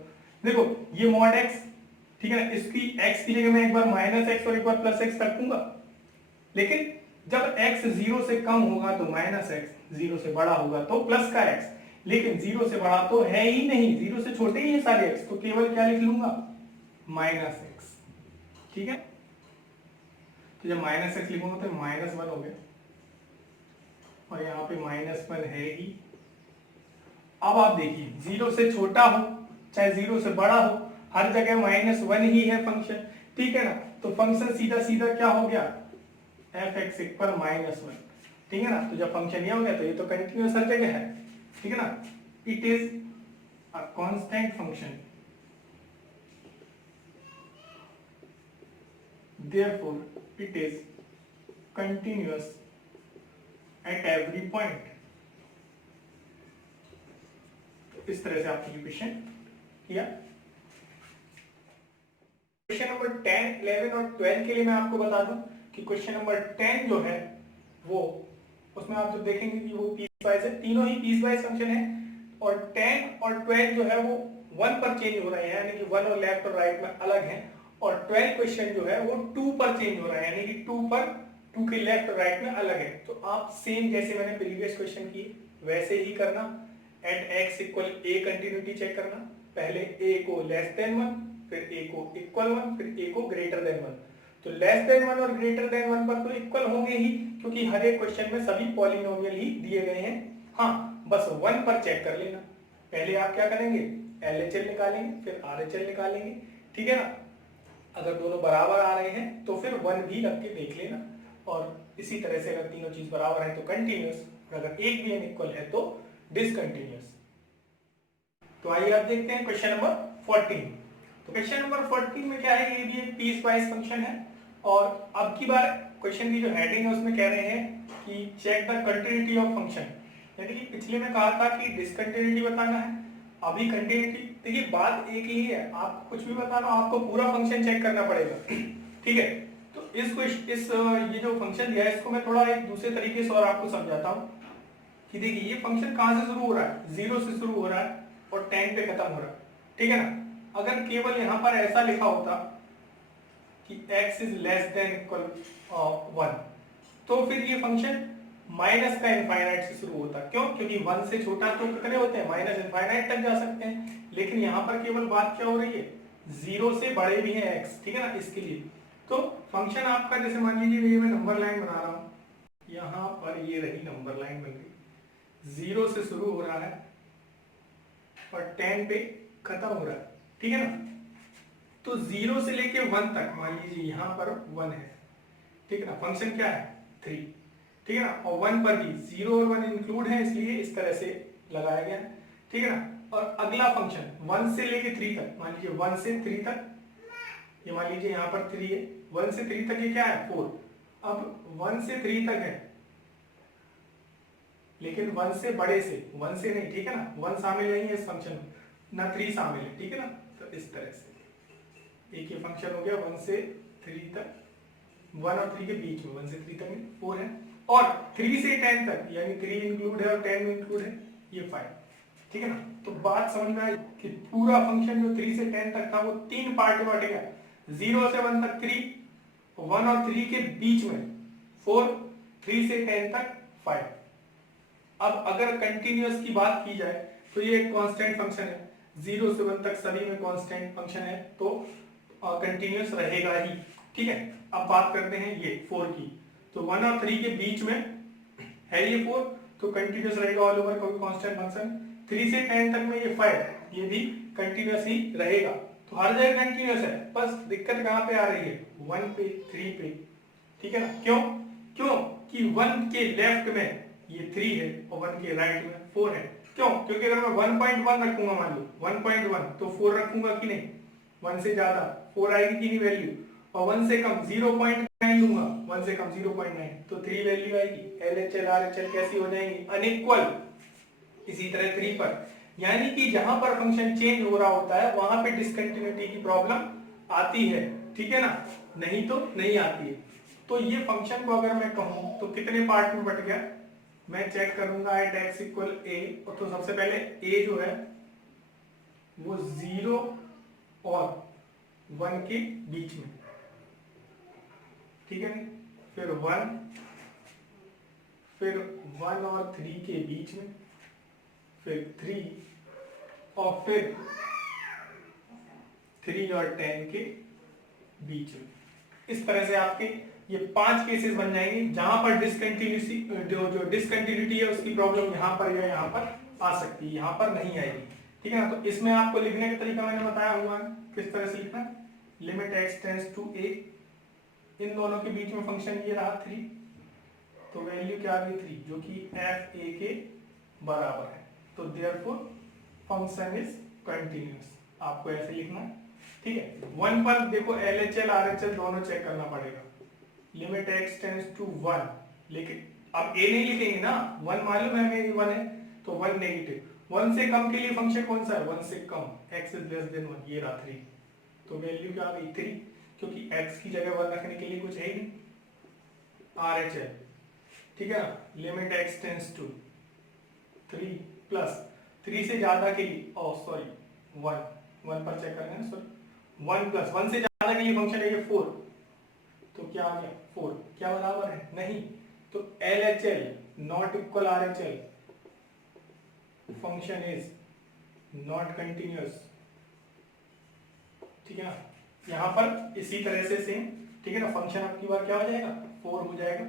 देखो ये mod x, ठीक है ना, इसकी x की जगह मैं एक बार -x और एक बार +x कर दूंगा, लेकिन जब x 0 से कम होगा तो -x, 0 से बड़ा होगा तो प्लस का x, लेकिन 0 से बड़ा तो है ही नहीं, 0 से छोटे ही है सारे x, तो केवल क्या लिख लूंगा, -x, ठीक है। तो जब माइनस एक्स लिखूंगा तो -1 हो गया, और यहाँ पे -1 है ही। अब आप देखिए 0 से छोटा हो चाहे 0 से बड़ा हो, हर जगह -1 ही है फंक्शन, ठीक है ना। तो फंक्शन सीधा सीधा क्या हो गया, f(x) इक्वल -1, ठीक है ना। तो जब फंक्शन ये हो गया तो ये तो कंटिन्यूअस हर जगह है, ठीक है ना। It is a constant function, therefore it is continuous at every point। इस तरह से आपने इक्वेशन किया। क्वेश्चन नंबर 10, 11 और 12 के लिए मैं आपको बता दूं कि क्वेश्चन नंबर 10 जो है वो, उसमें आप जो देखेंगे कि वो पीस वाइज है, तीनों ही पीस वाइज फंक्शन है, और 10 और 12 जो है वो 1 पर चेंज हो रहे हैं, यानी कि 1 और लेफ्ट और राइट में अलग है, और 12 क्वेश्चन जो है वो 2 पर चेंज हो रहा है, यानी कि 2 पर 2 के लेफ्ट और राइट में अलग है। तो आप सेम जैसे मैंने प्रीवियस क्वेश्चन की वैसे ही करना, at x equal a continuity check करना, पहले a को लेस देन 1, फिर a को इक्वल 1, फिर a को ग्रेटर देन 1। तो लेस देन 1 और ग्रेटर देन 1 पर तो इक्वल होंगे ही, क्योंकि हर एक क्वेश्चन में सभी पॉलिनोमियल ही दिए गए हैं। हाँ, बस 1 पर चेक कर लेना। पहले आप क्या करेंगे, LHL निकालेंगे, फिर RHL निकालेंगे, ठीक है ना। अगर दोनों बराबर आ रहे हैं तो फिर 1 भी रख के देख लेना, और इसी तरह से अगर तीनों चीज बराबर है तो कंटिन्यूअस, और अगर एक भी अनइक्वल है तो डिसकंटिन्यूअस। तो आइए आप देखते हैं क्वेश्चन नंबर 14। तो क्वेश्चन नंबर 14 में क्या है, ये भी एक पीस वाइज फंक्शन है, और अब की बार क्वेश्चन की जो हेडिंग है उसमें कह रहे हैं कि check the continuity of function, यानी कि पिछले में कहा था कि डिसकंटिन्यूटी बताना है, अभी कंटिन्यूटी। देखिए बात एक ही है, आपको कुछ भी बताना आपको पूरा फंक्शन चेक करना पड़ेगा, ठीक है। तो इस ये जो फंक्शन दिया है इसको मैं थोड़ा एक दूसरे तरीके से और आपको समझाता हूँ कि देखिए ये फंक्शन कहां से शुरू हो रहा है, 0 से शुरू हो रहा है और 10 पे खत्म हो रहा है, ठीक है ना। अगर केवल यहां पर ऐसा लिखा होता कि x is less than equal 1, तो फिर ये फंक्शन माइनस का इनफाइनाइट से शुरू होता। क्यों, क्योंकि 1 से छोटा तो कितने होते हैं, माइनस इनफाइनाइट तक जा सकते हैं। लेकिन यहां पर केवल बात क्या हो रही है, 0 से बड़े भी हैं x, ठीक है ना, इसके लिए। तो फंक्शन आपका, जैसे मान लीजिए ये मैं नंबर लाइन बना रहा हूं, यहां पर ये रही नंबर लाइन बन गई, 0 से शुरू हो रहा है और 10 पे खत्म हो रहा है, ठीक है ना। तो 0 से लेके 1 तक मान लीजिए यहां पर 1 है, ठीक है ना, फंक्शन क्या है 3, ठीक है ना, और 1 पर भी 0 और 1 इंक्लूड है, इसलिए इस तरह से लगाया गया, ठीक है ना। और अगला फंक्शन 1 से लेके 3 तक, मान लीजिए 1 से 3 तक, ये मान लीजिए यहाँ पर 3 है, 1 से 3 तक ये क्या है 4। अब 1 से 3 तक है, लेकिन 1 से बड़े से, 1 से नहीं, ठीक है ना, 1 शामिल नहीं है इस फंक्शन में, ना 3 शामिल है, ठीक है ना। तो इस तरह से एक ये फंक्शन हो गया 1 से 3 तक, 1 और 3 के बीच में, 1 से 3 तक 4 है, और 3 से 10 तक, यानी 3 इंक्लूड है और 10 इंक्लूड है, ये 5, ठीक है ना। तो बात समझ में आई कि पूरा फंक्शन जो 3 से 10 तक था वो 3 पार्ट में बट गया, 0 से 1 तक 3, 1 और 3 के बीच में 4, 3 से 10 तक 5। अब अगर कंटिन्यूअस की बात की जाए तो ये एक कांस्टेंट फंक्शन है, 0 से 1 तक सभी में कांस्टेंट फंक्शन है, तो कंटिन्यूअस रहेगा ही, ठीक है। अब बात करते हैं ये 4 की, तो 1 और 3 के बीच में है ये 4, तो कंटिन्यूअस रहेगा ऑल ओवर कोई कांस्टेंट फंक्शन। 3 से 10 तक में ये 5, ये भी कंटिन्यूअस ही रहेगा, तो हर जगह कंटिन्यूअस है। बस दिक्कत कहाँ पे आ रही है, 1 पे, 3 पे, ठीक है ना। क्यों, क्यों कि 1 के लेफ्ट में ये 3 है और 1 के राइट में 4 है। क्यों, क्योंकि अगर मैं 1.1 रखूंगा, मान लो 1.1, तो 4 रखूंगा कि नहीं, 1 से ज्यादा 4 आएगी कि नहीं वैल्यू, और 1 से कम 0.9 लूंगा, 1 से कम 0.9, तो 3 वैल्यू आएगी। LHL RHL कैसी हो जाएंगी, अनइक्वल। इसी तरह 3 पर, यानी कि जहां पर फंक्शन चेंज हो रहा होता है वहां पे डिसकंटिन्यूटी की प्रॉब्लम आती है, ठीक है ना, नहीं तो नहीं आती है। तो ये फंक्शन को अगर मैं कहूं तो कितने पार्ट में बट गया, मैं चेक करूंगा एट x इक्वल a, तो सबसे पहले a जो है वो 0 और 1 के बीच में, ठीक है, फिर 1, फिर 1 और 3 के बीच में, फिर 3, और फिर 3 और 10 के बीच में। इस तरह से आपके ये 5 केसेस बन जाएंगे जहां पर डिसकंटिन्यूटी जो डिसकंटिन्यूटी है उसकी प्रॉब्लम यहाँ पर या यहाँ पर आ सकती है, यहाँ पर नहीं आएगी। ठीक है ना। तो इसमें आपको लिखने का तरीका मैंने बताया हुआ है किस तरह से लिखना। Limit x tends to a, इन दोनों के बीच में फंक्शन ये रहा 3, तो वैल्यू क्या आ गई 3, जो कि f a के बराबर है। तो देयरफॉर फंक्शन इज कंटिन्यूअस, आपको ऐसे लिखना है। ठीक है। 1 पर देखो LHL RHL दोनों चेक करना पड़ेगा। लिमिट x टेंड्स टू 1, लेकिन अब a नहीं लिखेंगे ना, 1 मालूम है हमें 1 है, तो 1 नेगेटिव। 1 से कम के लिए फंक्शन कौन सा है, 1 से कम, x इज लेस देन 1, ये रहा 3, तो वैल्यू क्या आ गई 3, क्योंकि x की जगह 1 रखने के लिए कुछ है ही नहीं। RHL, ठीक है ना। Limit x tends to 3 plus 3 से ज्यादा के लिए, ओ सॉरी 1 पर चेक करना है, सॉरी 1 प्लस 1 से ज्यादा के लिए फंक्शन है ये 4, तो क्या आ गया 4, क्या बराबर है नहीं, तो LHL not equal RHL, function is not continuous. ठीक है ना। यहां पर इसी तरह से सेम, ठीक है ना, फंक्शन आपकी बार क्या हो जाएगा 4 हो जाएगा।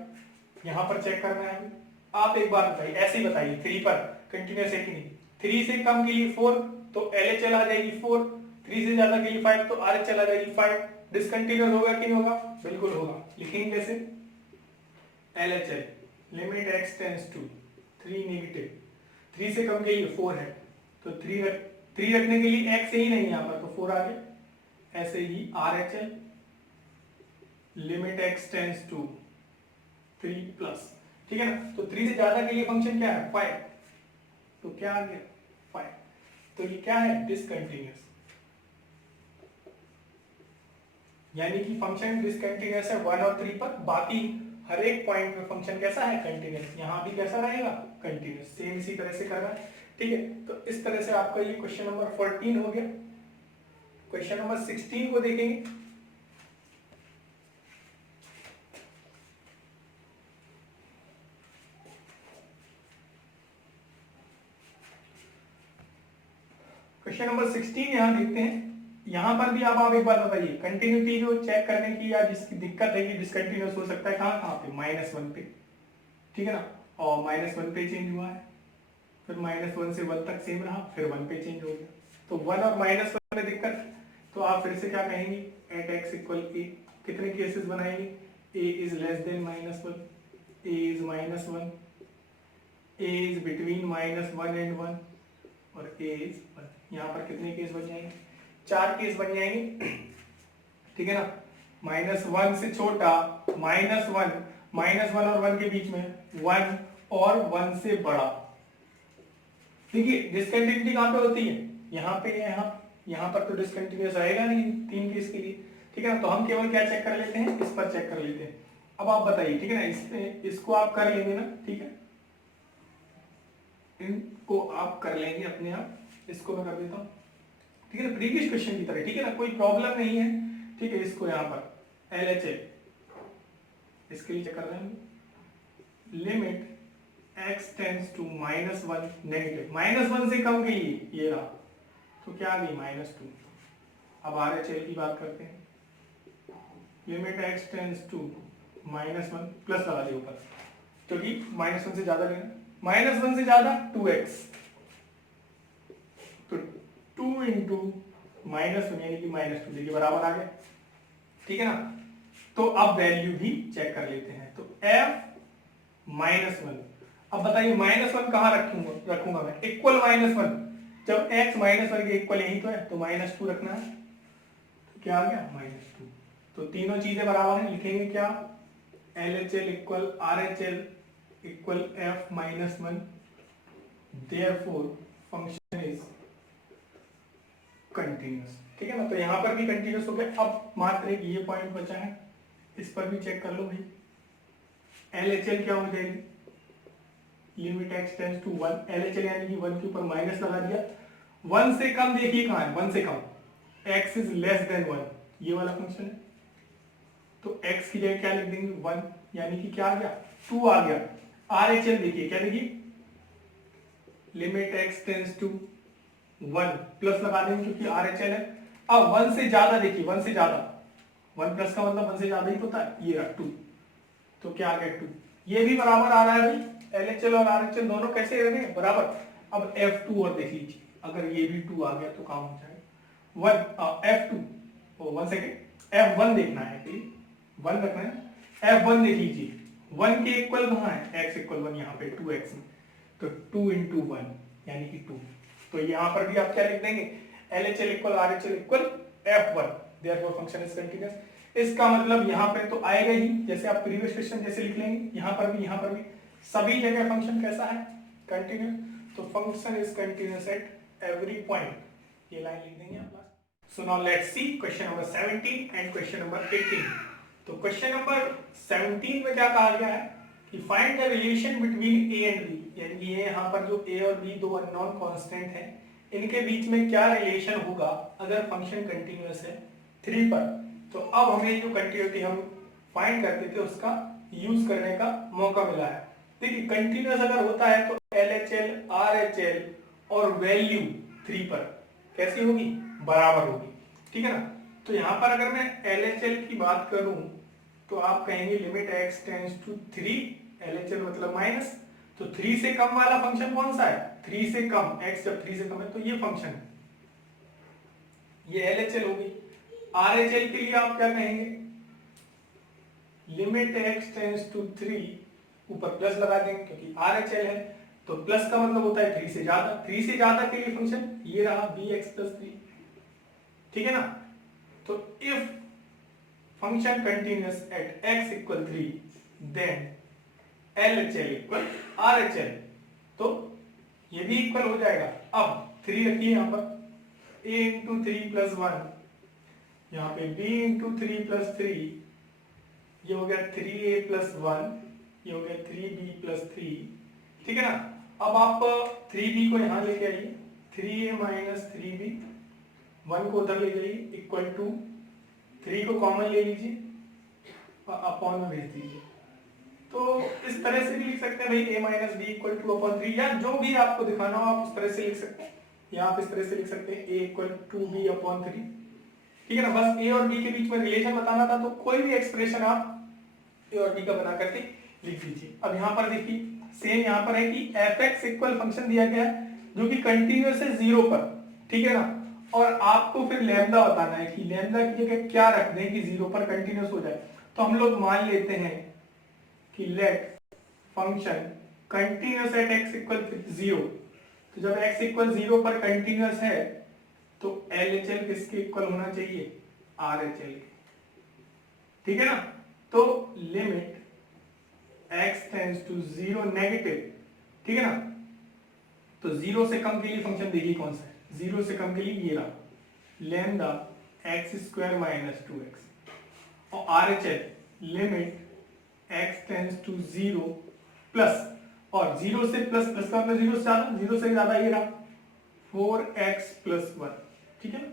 यहां पर चेक करना है। आप एक बार बताइए, ऐसे ही बताइए 3 पर कंटिन्यूअस है कि नहीं। 3 से कम के लिए 4, तो LHL आ जाएगी 4, 3 से ज्यादा के लिए 5, तो RHL आ जाएगी 5। डिसकंटिन्यूअस होगा कि नहीं होगा, बिल्कुल होगा। लिखेंगे कैसे, LHL limit x tends to 3 negative, 3 से कम के लिए 4 है, तो 3 रखने के लिए x ही नहीं यहाँ पर, तो 4 आ गया। ऐसे ही RHL limit x tends to 3 plus, ठीक है ना, तो 3 से ज्यादा के लिए फंक्शन क्या है 5, तो क्या आ गया 5, तो ये क्या है डिसकंटिन्यूअस, यानी कि फंक्शन डिसकंटिन्यूअस है 1 और 3 पर, बाकी हर एक पॉइंट में फंक्शन कैसा है कंटिन्यूअस, यहां भी कैसा रहेगा कंटिन्यूअस, सेम इसी तरह से करना है। ठीक है, तो इस तरह से आपका ये क्वेश्चन नंबर 14 हो गया। क्वेश्चन नंबर 16 को देखेंगे। क्वेश्चन नंबर 16 यहां देखते हैं। यहां पर भी आप एक बात बताइए, कंटिन्यूटी जो चेक करने की या जिसकी दिक्कत है कि डिसकंटिन्यूअस हो सकता है कहां कहां पे, -1 पे, ठीक है ना, और -1 पे चेंज हुआ है, फिर -1 से 1 तक सेम रहा, फिर 1 पे चेंज हो गया, तो 1 और -1 में दिक्कत, तो आप फिर से क्या कहेंगे एट x इक्वल a, कितने केसेस बनाएंगे, a is less than -1, a is -1, a is between -1 and 1, और a इज 1। यहाँ पर कितने केस बन जाएंगे, 4 केस बन जाएंगे, ठीक है ना। -1 से छोटा, -1 और 1 के बीच में 1, और 1 से बड़ा। देखिए डिसकंटिन्यूटी कहाँ पे होती है, यहाँ पे, यहाँ पर तो डिसकंटिन्यूअस रहेगा नहीं 3 केस के लिए, ठीक है ना। तो हम केवल क्या चेक कर लेते हैं, इस पर चेक कर लेते हैं। अब आप बताइए, ठीक है ना, इसको आप कर लेंगे ना, ठीक है, इनको आप कर लेंगे अपने आप, इसको मैं कर देता हूँ, ठीक है ना, प्रीवियस क्वेश्चन की तरह, ठीक है ना, कोई प्रॉब्लम नहीं है। ठीक है, इसको यहाँ पर LHL, इसके लिए चेक कर रहे हैं, limit x tends to -1 negative, -1 से कम के लिए ये रहा, तो क्या आ गई -2। अब RHL की बात करते हैं, limit x tends to -1, plus लगा दिया ऊपर, क्योंकि -1 से ज्यादा लेना, -1 से ज्यादा 2x, तो 2 इंटू -1 यानी कि -2, देखिए बराबर आ गया, ठीक है ना। तो अब वैल्यू भी चेक कर लेते हैं, तो f -1, अब बताइए -1 कहाँ रखूंगा मैं, इक्वल -1, जब x -1 के इक्वल यही तो है, तो -2 रखना है, तो क्या आ गया -2। तो तीनों चीजें बराबर हैं, लिखेंगे क्या, LHL equal RHL equal f -1, therefore function is continuous, ठीक है ना। तो यहां पर भी कंटिन्यूअस हो गया। अब मात्र एक ये पॉइंट बचा है, इस पर भी चेक कर लो भाई, LHL क्या हो जाएगी, limit x tends to 1, LHL यानी कि 1 के ऊपर माइनस लगा दिया, 1 से कम देखिए कहां है, 1 से कम, x इज लेस देन 1, ये वाला फंक्शन है, तो x की जगह क्या लिख देंगे 1, यानी कि क्या आ गया 2 आ गया। RHL देखिए क्या देखिए, limit x tends to 1, plus लगा देंगे क्योंकि RHL है। अब 1 से ज्यादा देखिए, 1 से ज्यादा, 1 प्लस का मतलब 1 से ज्यादा ही होता है, ये रहा 2, तो क्या आ गया 2। ये भी बराबर आ रहा है भाई, LHL और RHL दोनों कैसे आ रहे हैं बराबर। अब F2 और देख लीजिए, अगर ये भी 2 आ गया तो काम हो जाएगा। F2 1 सेकेंड, F1 देखना है, 1 रखना है। F1 देख लीजिए, 1 के इक्वल कहाँ है, x इक्वल 1 यहाँ पे 2x में, तो 2 into 1 यानी कि 2। तो यहाँ पर भी आप क्या लिख देंगे, LHL equal RHL equal F1, therefore function is continuous. इसका मतलब यहाँ पे तो आएगा ही, जैसे आप प्रीवियस क्वेश्चन जैसे लिख लेंगे, यहाँ पर भी सभी जगह फंक्शन कैसा है, कंटिन्यूअस। तो function is continuous at every point, ये लाइन लिख देंगे आप last. So now let's see question number 17 and question number 18। तो क्वेश्चन नंबर 17 में क्या कहा गया है कि find the relation between A and B, यानी ये यहाँ पर जो ए और बी दो अननोन कांस्टेंट हैं, इनके बीच में क्या रिलेशन होगा अगर फंक्शन कंटिन्यूअस है 3 पर। तो अब हमें जो कंटिन्यूटी हम फाइंड करते थे उसका यूज करने का मौका मिला है। देखिए कंटिन्यूअस अगर होता है तो LHL RHL और वैल्यू 3 पर कैसी होगी, बराबर होगी, ठीक है ना। तो यहाँ पर अगर मैं LHL की बात करूं तो आप कहेंगे limit x tends to 3, LHL मतलब माइनस, तो 3 से कम वाला फंक्शन कौन सा है, 3 से कम, x जब 3 से कम है तो ये फंक्शन है, ये LHL होगी। RHL के लिए आप क्या कहेंगे, लिमिट x टेंड्स टू 3, ऊपर प्लस लगा देंगे क्योंकि RHL है, तो प्लस का मतलब होता है 3 से ज्यादा, 3 से ज्यादा के लिए फंक्शन ये रहा bx + 3, ठीक है ना। तो if function continuous at x = 3 then LHL = RHL, तो ये भी इक्वल हो जाएगा। अब 3 रखिए यहाँ पर, a × 3 + 1, यहाँ पे b × 3 + 3, ये हो गया 3a + 1, ये हो गया 3b + 3, ठीक है ना। अब आप 3b को यहाँ लेके आइए, 3a - 3b, 1 को उधर ले जाइए, इक्वल टू 3 को कॉमन ले लीजिए और अपॉन में भेज दीजिए। तो इस तरह से भी लिख सकते हैं भाई, a - b = 2/3, या जो भी आपको दिखाना हो आप उस तरह से लिख सकते हैं। यहाँ पे इस तरह से लिख सकते हैं a = 2b/3, ठीक है ना। बस a और b के बीच में रिलेशन बताना था, तो कोई भी एक्सप्रेशन आप a और b का बना करके लिख दीजिए। अब यहाँ पर देखिए सेम यहाँ पर है कि fx इक्वल फंक्शन दिया गया है जो कि कंटिन्यूअस है 0 पर, ठीक है ना। और आपको फिर लैम्डा बताना है कि लैम्डा की जगह क्या रख दें कि 0 पर कंटिन्यूअस हो जाए। तो हम लोग मान लेते हैं कि let function continuous at x = 0, तो जब x = 0 पर कंटिन्यूअस है तो LHL किसके इक्वल होना चाहिए, RHL के, ठीक है ना। तो limit x tends to 0 negative, ठीक है ना। तो 0 से कम के लिए फंक्शन देखिए कौन सा है, 0 से कम के लिए ये रहा लैम्डा x² - 2x, और RHL limit x tends to 0 plus, और 0 से प्लस, प्लस का मतलब 0 से ज्यादा, 0 से ज्यादा ये रहा 4x + 1, ठीक है ना।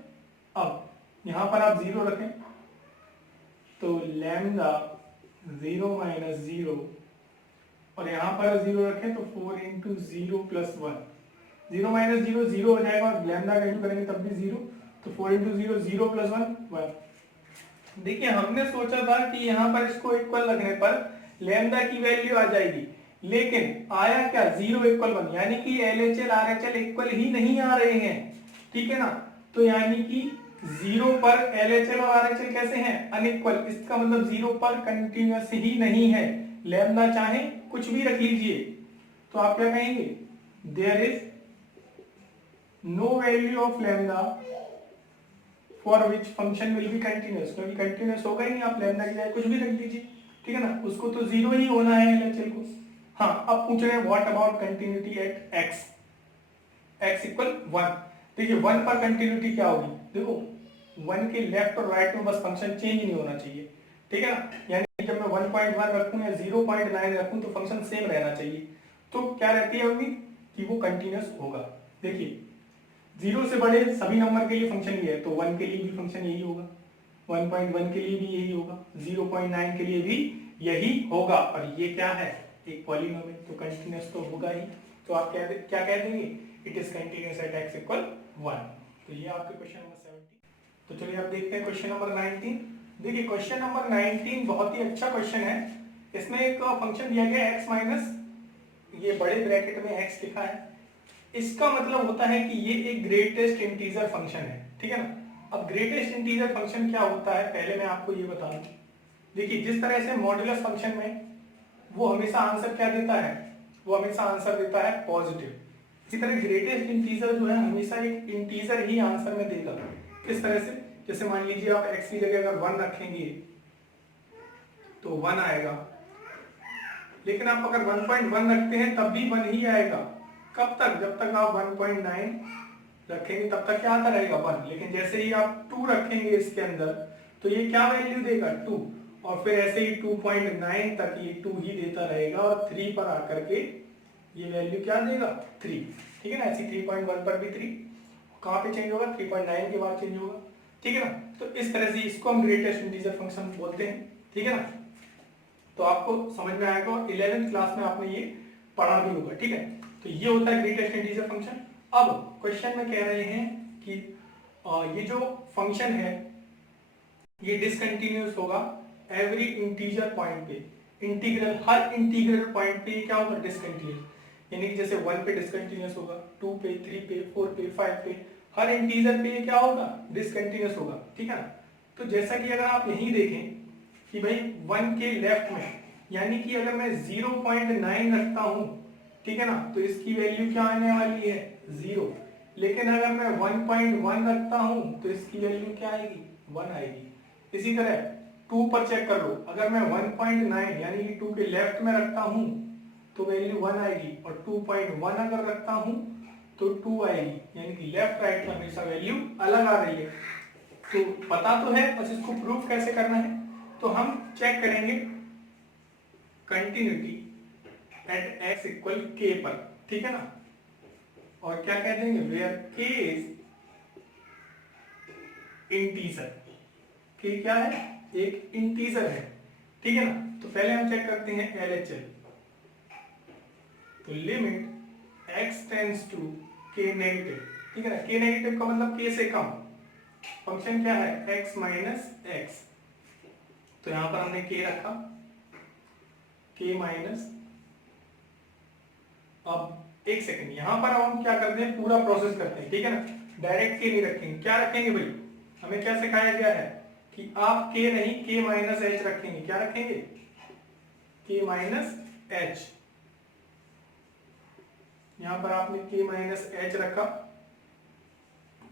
अब यहां पर आप 0 रखें तो लैम्डा 0 - 0, और यहां पर 0 रखें तो 4 × 0 + 1, 0 - 0 0 हो जाएगा, और लैम्डा वैल्यू करेंगे तब भी 0, तो 4 × 0 0 + 1 1। देखिए हमने सोचा था कि यहाँ पर इसको इक्वल रखने पर लैम्डा की वैल्यू आ जाएगी, लेकिन आया क्या 0 = 1, यानी कि LHL RHL इक्वल ही नहीं आ रहे हैं, ठीक है ना। तो यानी कि 0 पर LHL और RHL कैसे हैं, अनइक्वल, इसका मतलब 0 पर कंटिन्यूअस ही नहीं है। लैम्डा चाहे कुछ भी रख लीजिए, तो आप क्या कहेंगे, there is no value of lambda for which function will be continuous, क्योंकि कंटिन्यूअस होगा ही नहीं, आप लैम्डा की जगह कुछ भी रख दीजिए, ठीक है ना, उसको तो 0 ही होना है LHL को। हाँ, अब पूछ रहे हैं what about continuity at x, x = 1। देखिए 1 पर कंटिन्यूटी क्या होगी, देखो 1 के लेफ्ट और राइट में बस फंक्शन चेंज नहीं होना चाहिए, ठीक है ना। यानी जब मैं 1.1 रखूं या 0.9 रखूं तो फंक्शन सेम रहना चाहिए। तो क्या रहती है उम्मीद कि वो कंटिन्यूअस होगा। देखिए 0 से बड़े सभी नंबर के लिए फंक्शन ये है, तो 1 के लिए भी फंक्शन यही होगा, 1.1 के लिए भी यही होगा, 0.9 के लिए भी यही होगा, और ये क्या है, एक पॉलीनोमियल, तो कंटिन्यूअस तो होगा ही। तो आप क्या कह देंगे, it is continuous at x = 1। तो ये आपके क्वेश्चन नंबर 17। तो चलिए आप देखते हैं क्वेश्चन नंबर 19। देखिए क्वेश्चन नंबर 19 बहुत ही अच्छा क्वेश्चन है। इसमें एक फंक्शन दिया गया x माइनस, ये बड़े ब्रैकेट में x लिखा है। इसका मतलब होता है कि ये एक ग्रेटेस्ट इंटीजर फंक्शन है, ठीक है ना। अब ग्रेटेस्ट इंटीजर फंक्शन क्या होता है पहले मैं आपको ये बता दूं। देखिए जिस तरह से मॉड्यूलस फंक्शन में वो हमेशा आंसर क्या देता है, वो हमेशा आंसर देता है पॉजिटिव। इसी तरह ग्रेटेस्ट इंटीजर जो है हमेशा एक इंटीजर ही आंसर में देगा। किस तरह से, जैसे मान लीजिए आप x की जगह अगर 1 रखेंगे तो 1 आएगा, लेकिन आप अगर 1.1 रखते हैं तब भी 1 ही आएगा। कब तक, जब तक आप 1.9 रखेंगे तब तक क्या आता रहेगा 1। लेकिन जैसे ही आप 2 रखेंगे इसके अंदर तो ये क्या वैल्यू देगा 2, और फिर ऐसे ही 2.9 तक ये 2 ही देता रहेगा, और 3 पर आकर के ये वैल्यू क्या देगा 3, ठीक है ना। ऐसे 3.1 पर भी 3 कहाँ पे चेंज होगा, 3.9 के बाद चेंज होगा, ठीक है ना। तो इस तरह से इसको हम ग्रेटेस्ट इंटीजर फंक्शन बोलते हैं, ठीक है ना। तो आपको समझ में आएगा, 11th क्लास में आपने ये पढ़ा भी होगा, ठीक है। तो ये होता है ग्रेटेस्ट इंटीजर फंक्शन। अब क्वेश्चन में कह रहे हैं कि ये जो फंक्शन है ये डिसकंटिन्यूअस होगा एवरी इंटीजर पॉइंट पे। इंटीग्रल, हर इंटीग्रल पॉइंट पे क्या होगा डिसकंटिन्यूअस, यानी कि जैसे 1 पे डिसकंटिन्यूअस होगा, 2 पे, 3 पे, 4 पे, 5 पे, हर इंटीजर पे ये क्या होगा डिसकंटिन्यूअस होगा, ठीक है ना। तो जैसा कि अगर आप यहीं देखें कि भाई 1 के लेफ्ट में, यानी कि अगर मैं 0.9 रखता हूं, ठीक है ना, तो इसकी वैल्यू क्या आने वाली है 0। लेकिन अगर मैं 1.1 रखता हूं तो इसकी वैल्यू क्या आएगी 1 आएगी। इसी तरह 2 पर चेक कर लो, अगर मैं 1.9 यानी कि 2 के लेफ्ट में रखता हूं तो वैल्यू 1 आएगी, और 2.1 अगर रखता हूं तो 2 आएगी, यानी कि लेफ्ट राइट में हमेशा वैल्यू अलग आ रही है। तो पता तो है, बस इसको प्रूफ कैसे करना है। तो हम चेक करेंगे continuity at x equal k पर, ठीक है ना। और क्या कह देंगे, where k is integer. k क्या है, एक इंटीजर है, ठीक है ना। तो पहले हम चेक करते हैं LHS। तो limit x tends to k negative, ठीक है ना। k नेगेटिव का मतलब k से कम। फंक्शन क्या है x माइनस एक्स, तो यहां पर हमने k रखा, k माइनस, अब एक सेकंड यहां पर हम क्या करते हैं पूरा प्रोसेस करते हैं, ठीक है ना। डायरेक्ट k नहीं रखेंगे, क्या रखेंगे भाई, हमें क्या सिखाया गया है कि आप k नहीं k माइनस एच रखेंगे। क्या रखेंगे k माइनस एच, यहां पर आपने k माइनस एच रखा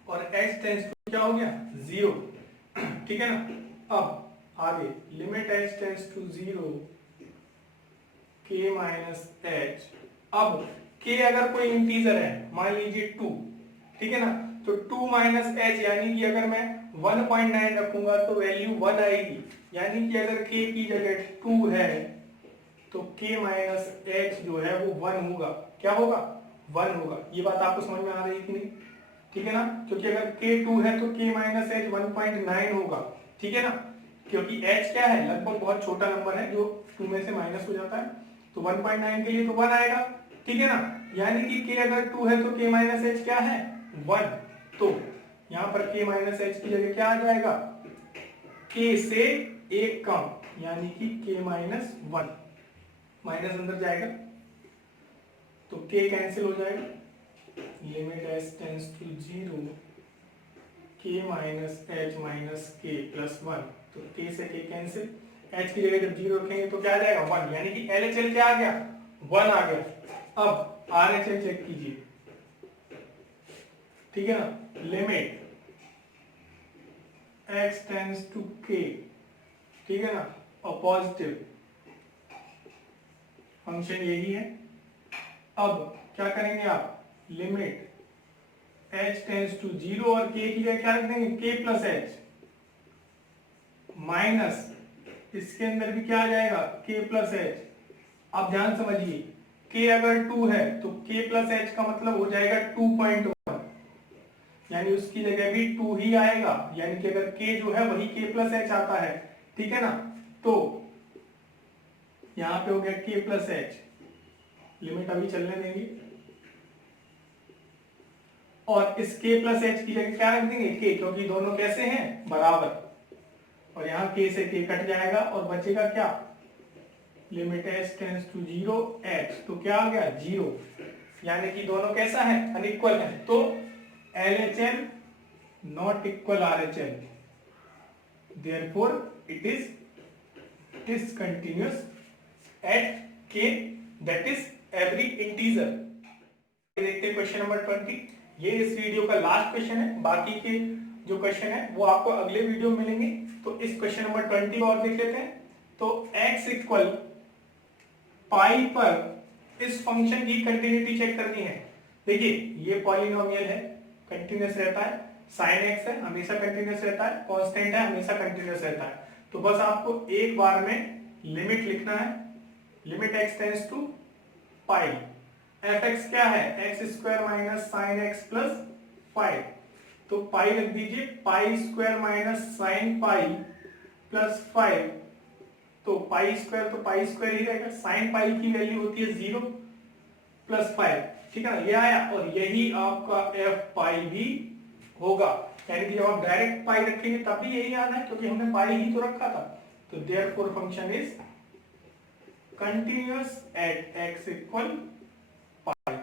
और h टेंड्स टू क्या हो गया 0, ठीक है ना। अब आगे limit h tends to 0 k minus h. अब k अगर कोई इंटीजर है, मान लीजिए 2, ठीक है ना, तो 2 माइनस एच, यानी कि अगर मैं 1.9 रखूंगा तो वैल्यू 1 आएगी, यानी कि अगर k की जगह 2 है तो k माइनस एच जो है वो 1 होगा। क्या होगा 1 होगा। ये बात आपको समझ में आ रही है कि नहीं, ठीक है ना। क्योंकि अगर k 2 है तो k माइनस एच 1.9 होगा, ठीक है ना। क्योंकि h क्या है, लगभग बहुत छोटा नंबर है जो 2 में से माइनस हो जाता है, तो 1.9 के लिए तो 1 आएगा, ठीक है ना। यानी कि k अगर 2 है तो k माइनस एच क्या है 1। तो यहाँ पर k माइनस एच की जगह क्या आ जाएगा, k से एक कम, यानी कि k माइनस 1, माइनस अंदर जाएगा तो k कैंसिल हो जाएगा। Limit h tends to 0 k minus h minus k plus 1, तो k से k कैंसिल, h की जगह जब 0 रखेंगे तो क्या आ जाएगा 1, यानी कि LHL क्या आ गया 1 आ गया। अब RHL चेक कीजिए, ठीक है ना। Limit x tends to k, ठीक है ना, और पॉजिटिव फंक्शन यही है। अब क्या करेंगे आप, लिमिट h टेंड्स टू 0 और k की जगह क्या रख देंगे k प्लस एच, माइनस इसके अंदर भी क्या आ जाएगा k प्लस एच। अब ध्यान समझिए, k अगर 2 है तो k प्लस एच का मतलब हो जाएगा 2.1, यानी उसकी जगह भी 2 ही आएगा, यानी कि अगर k जो है वही k प्लस एच आता है, ठीक है ना। तो यहां पे हो गया k प्लस एच, लिमिट अभी चलने देंगे, और इस k प्लस एच की जगह क्या रख देंगे k, क्योंकि दोनों कैसे हैं बराबर, और यहाँ k से k कट जाएगा और बचेगा क्या, limit s tends to 0 h, तो क्या आ गया 0, यानी कि दोनों कैसा है, अनइक्वल है। तो LHL not equal RHL, therefore it is discontinuous at k, that is every integer। देखते हैं क्वेश्चन नंबर 20। ये इस वीडियो का लास्ट क्वेश्चन है, बाकी के जो क्वेश्चन है वो आपको अगले वीडियो में मिलेंगे। तो इस क्वेश्चन नंबर 20 और देख लेते हैं। तो x इक्वल पाई पर इस फंक्शन की कंटिन्यूटी चेक करनी है। देखिए ये पॉलिनोमियल है, कंटिन्यूअस रहता है, sin x है हमेशा कंटिन्यूअस रहता है, कांस्टेंट है हमेशा कंटिन्यूअस रहता है। तो बस आपको एक बार में लिमिट लिखना है, limit x tends to pi, fx क्या है, x square minus sine x plus 5, तो पाई रख दीजिए, pi square minus sine pi plus 5, तो पाई स्क्वायर ही रहेगा, साइन पाई की वैल्यू होती है 0 प्लस 5, ठीक है ना, ये आया, और यही आपका f पाई भी होगा, यानी कि जब आप डायरेक्ट पाई रखेंगे तब भी यही आना है, क्योंकि हमने पाई ही तो रखा था। तो therefore function is continuous at x equal pi.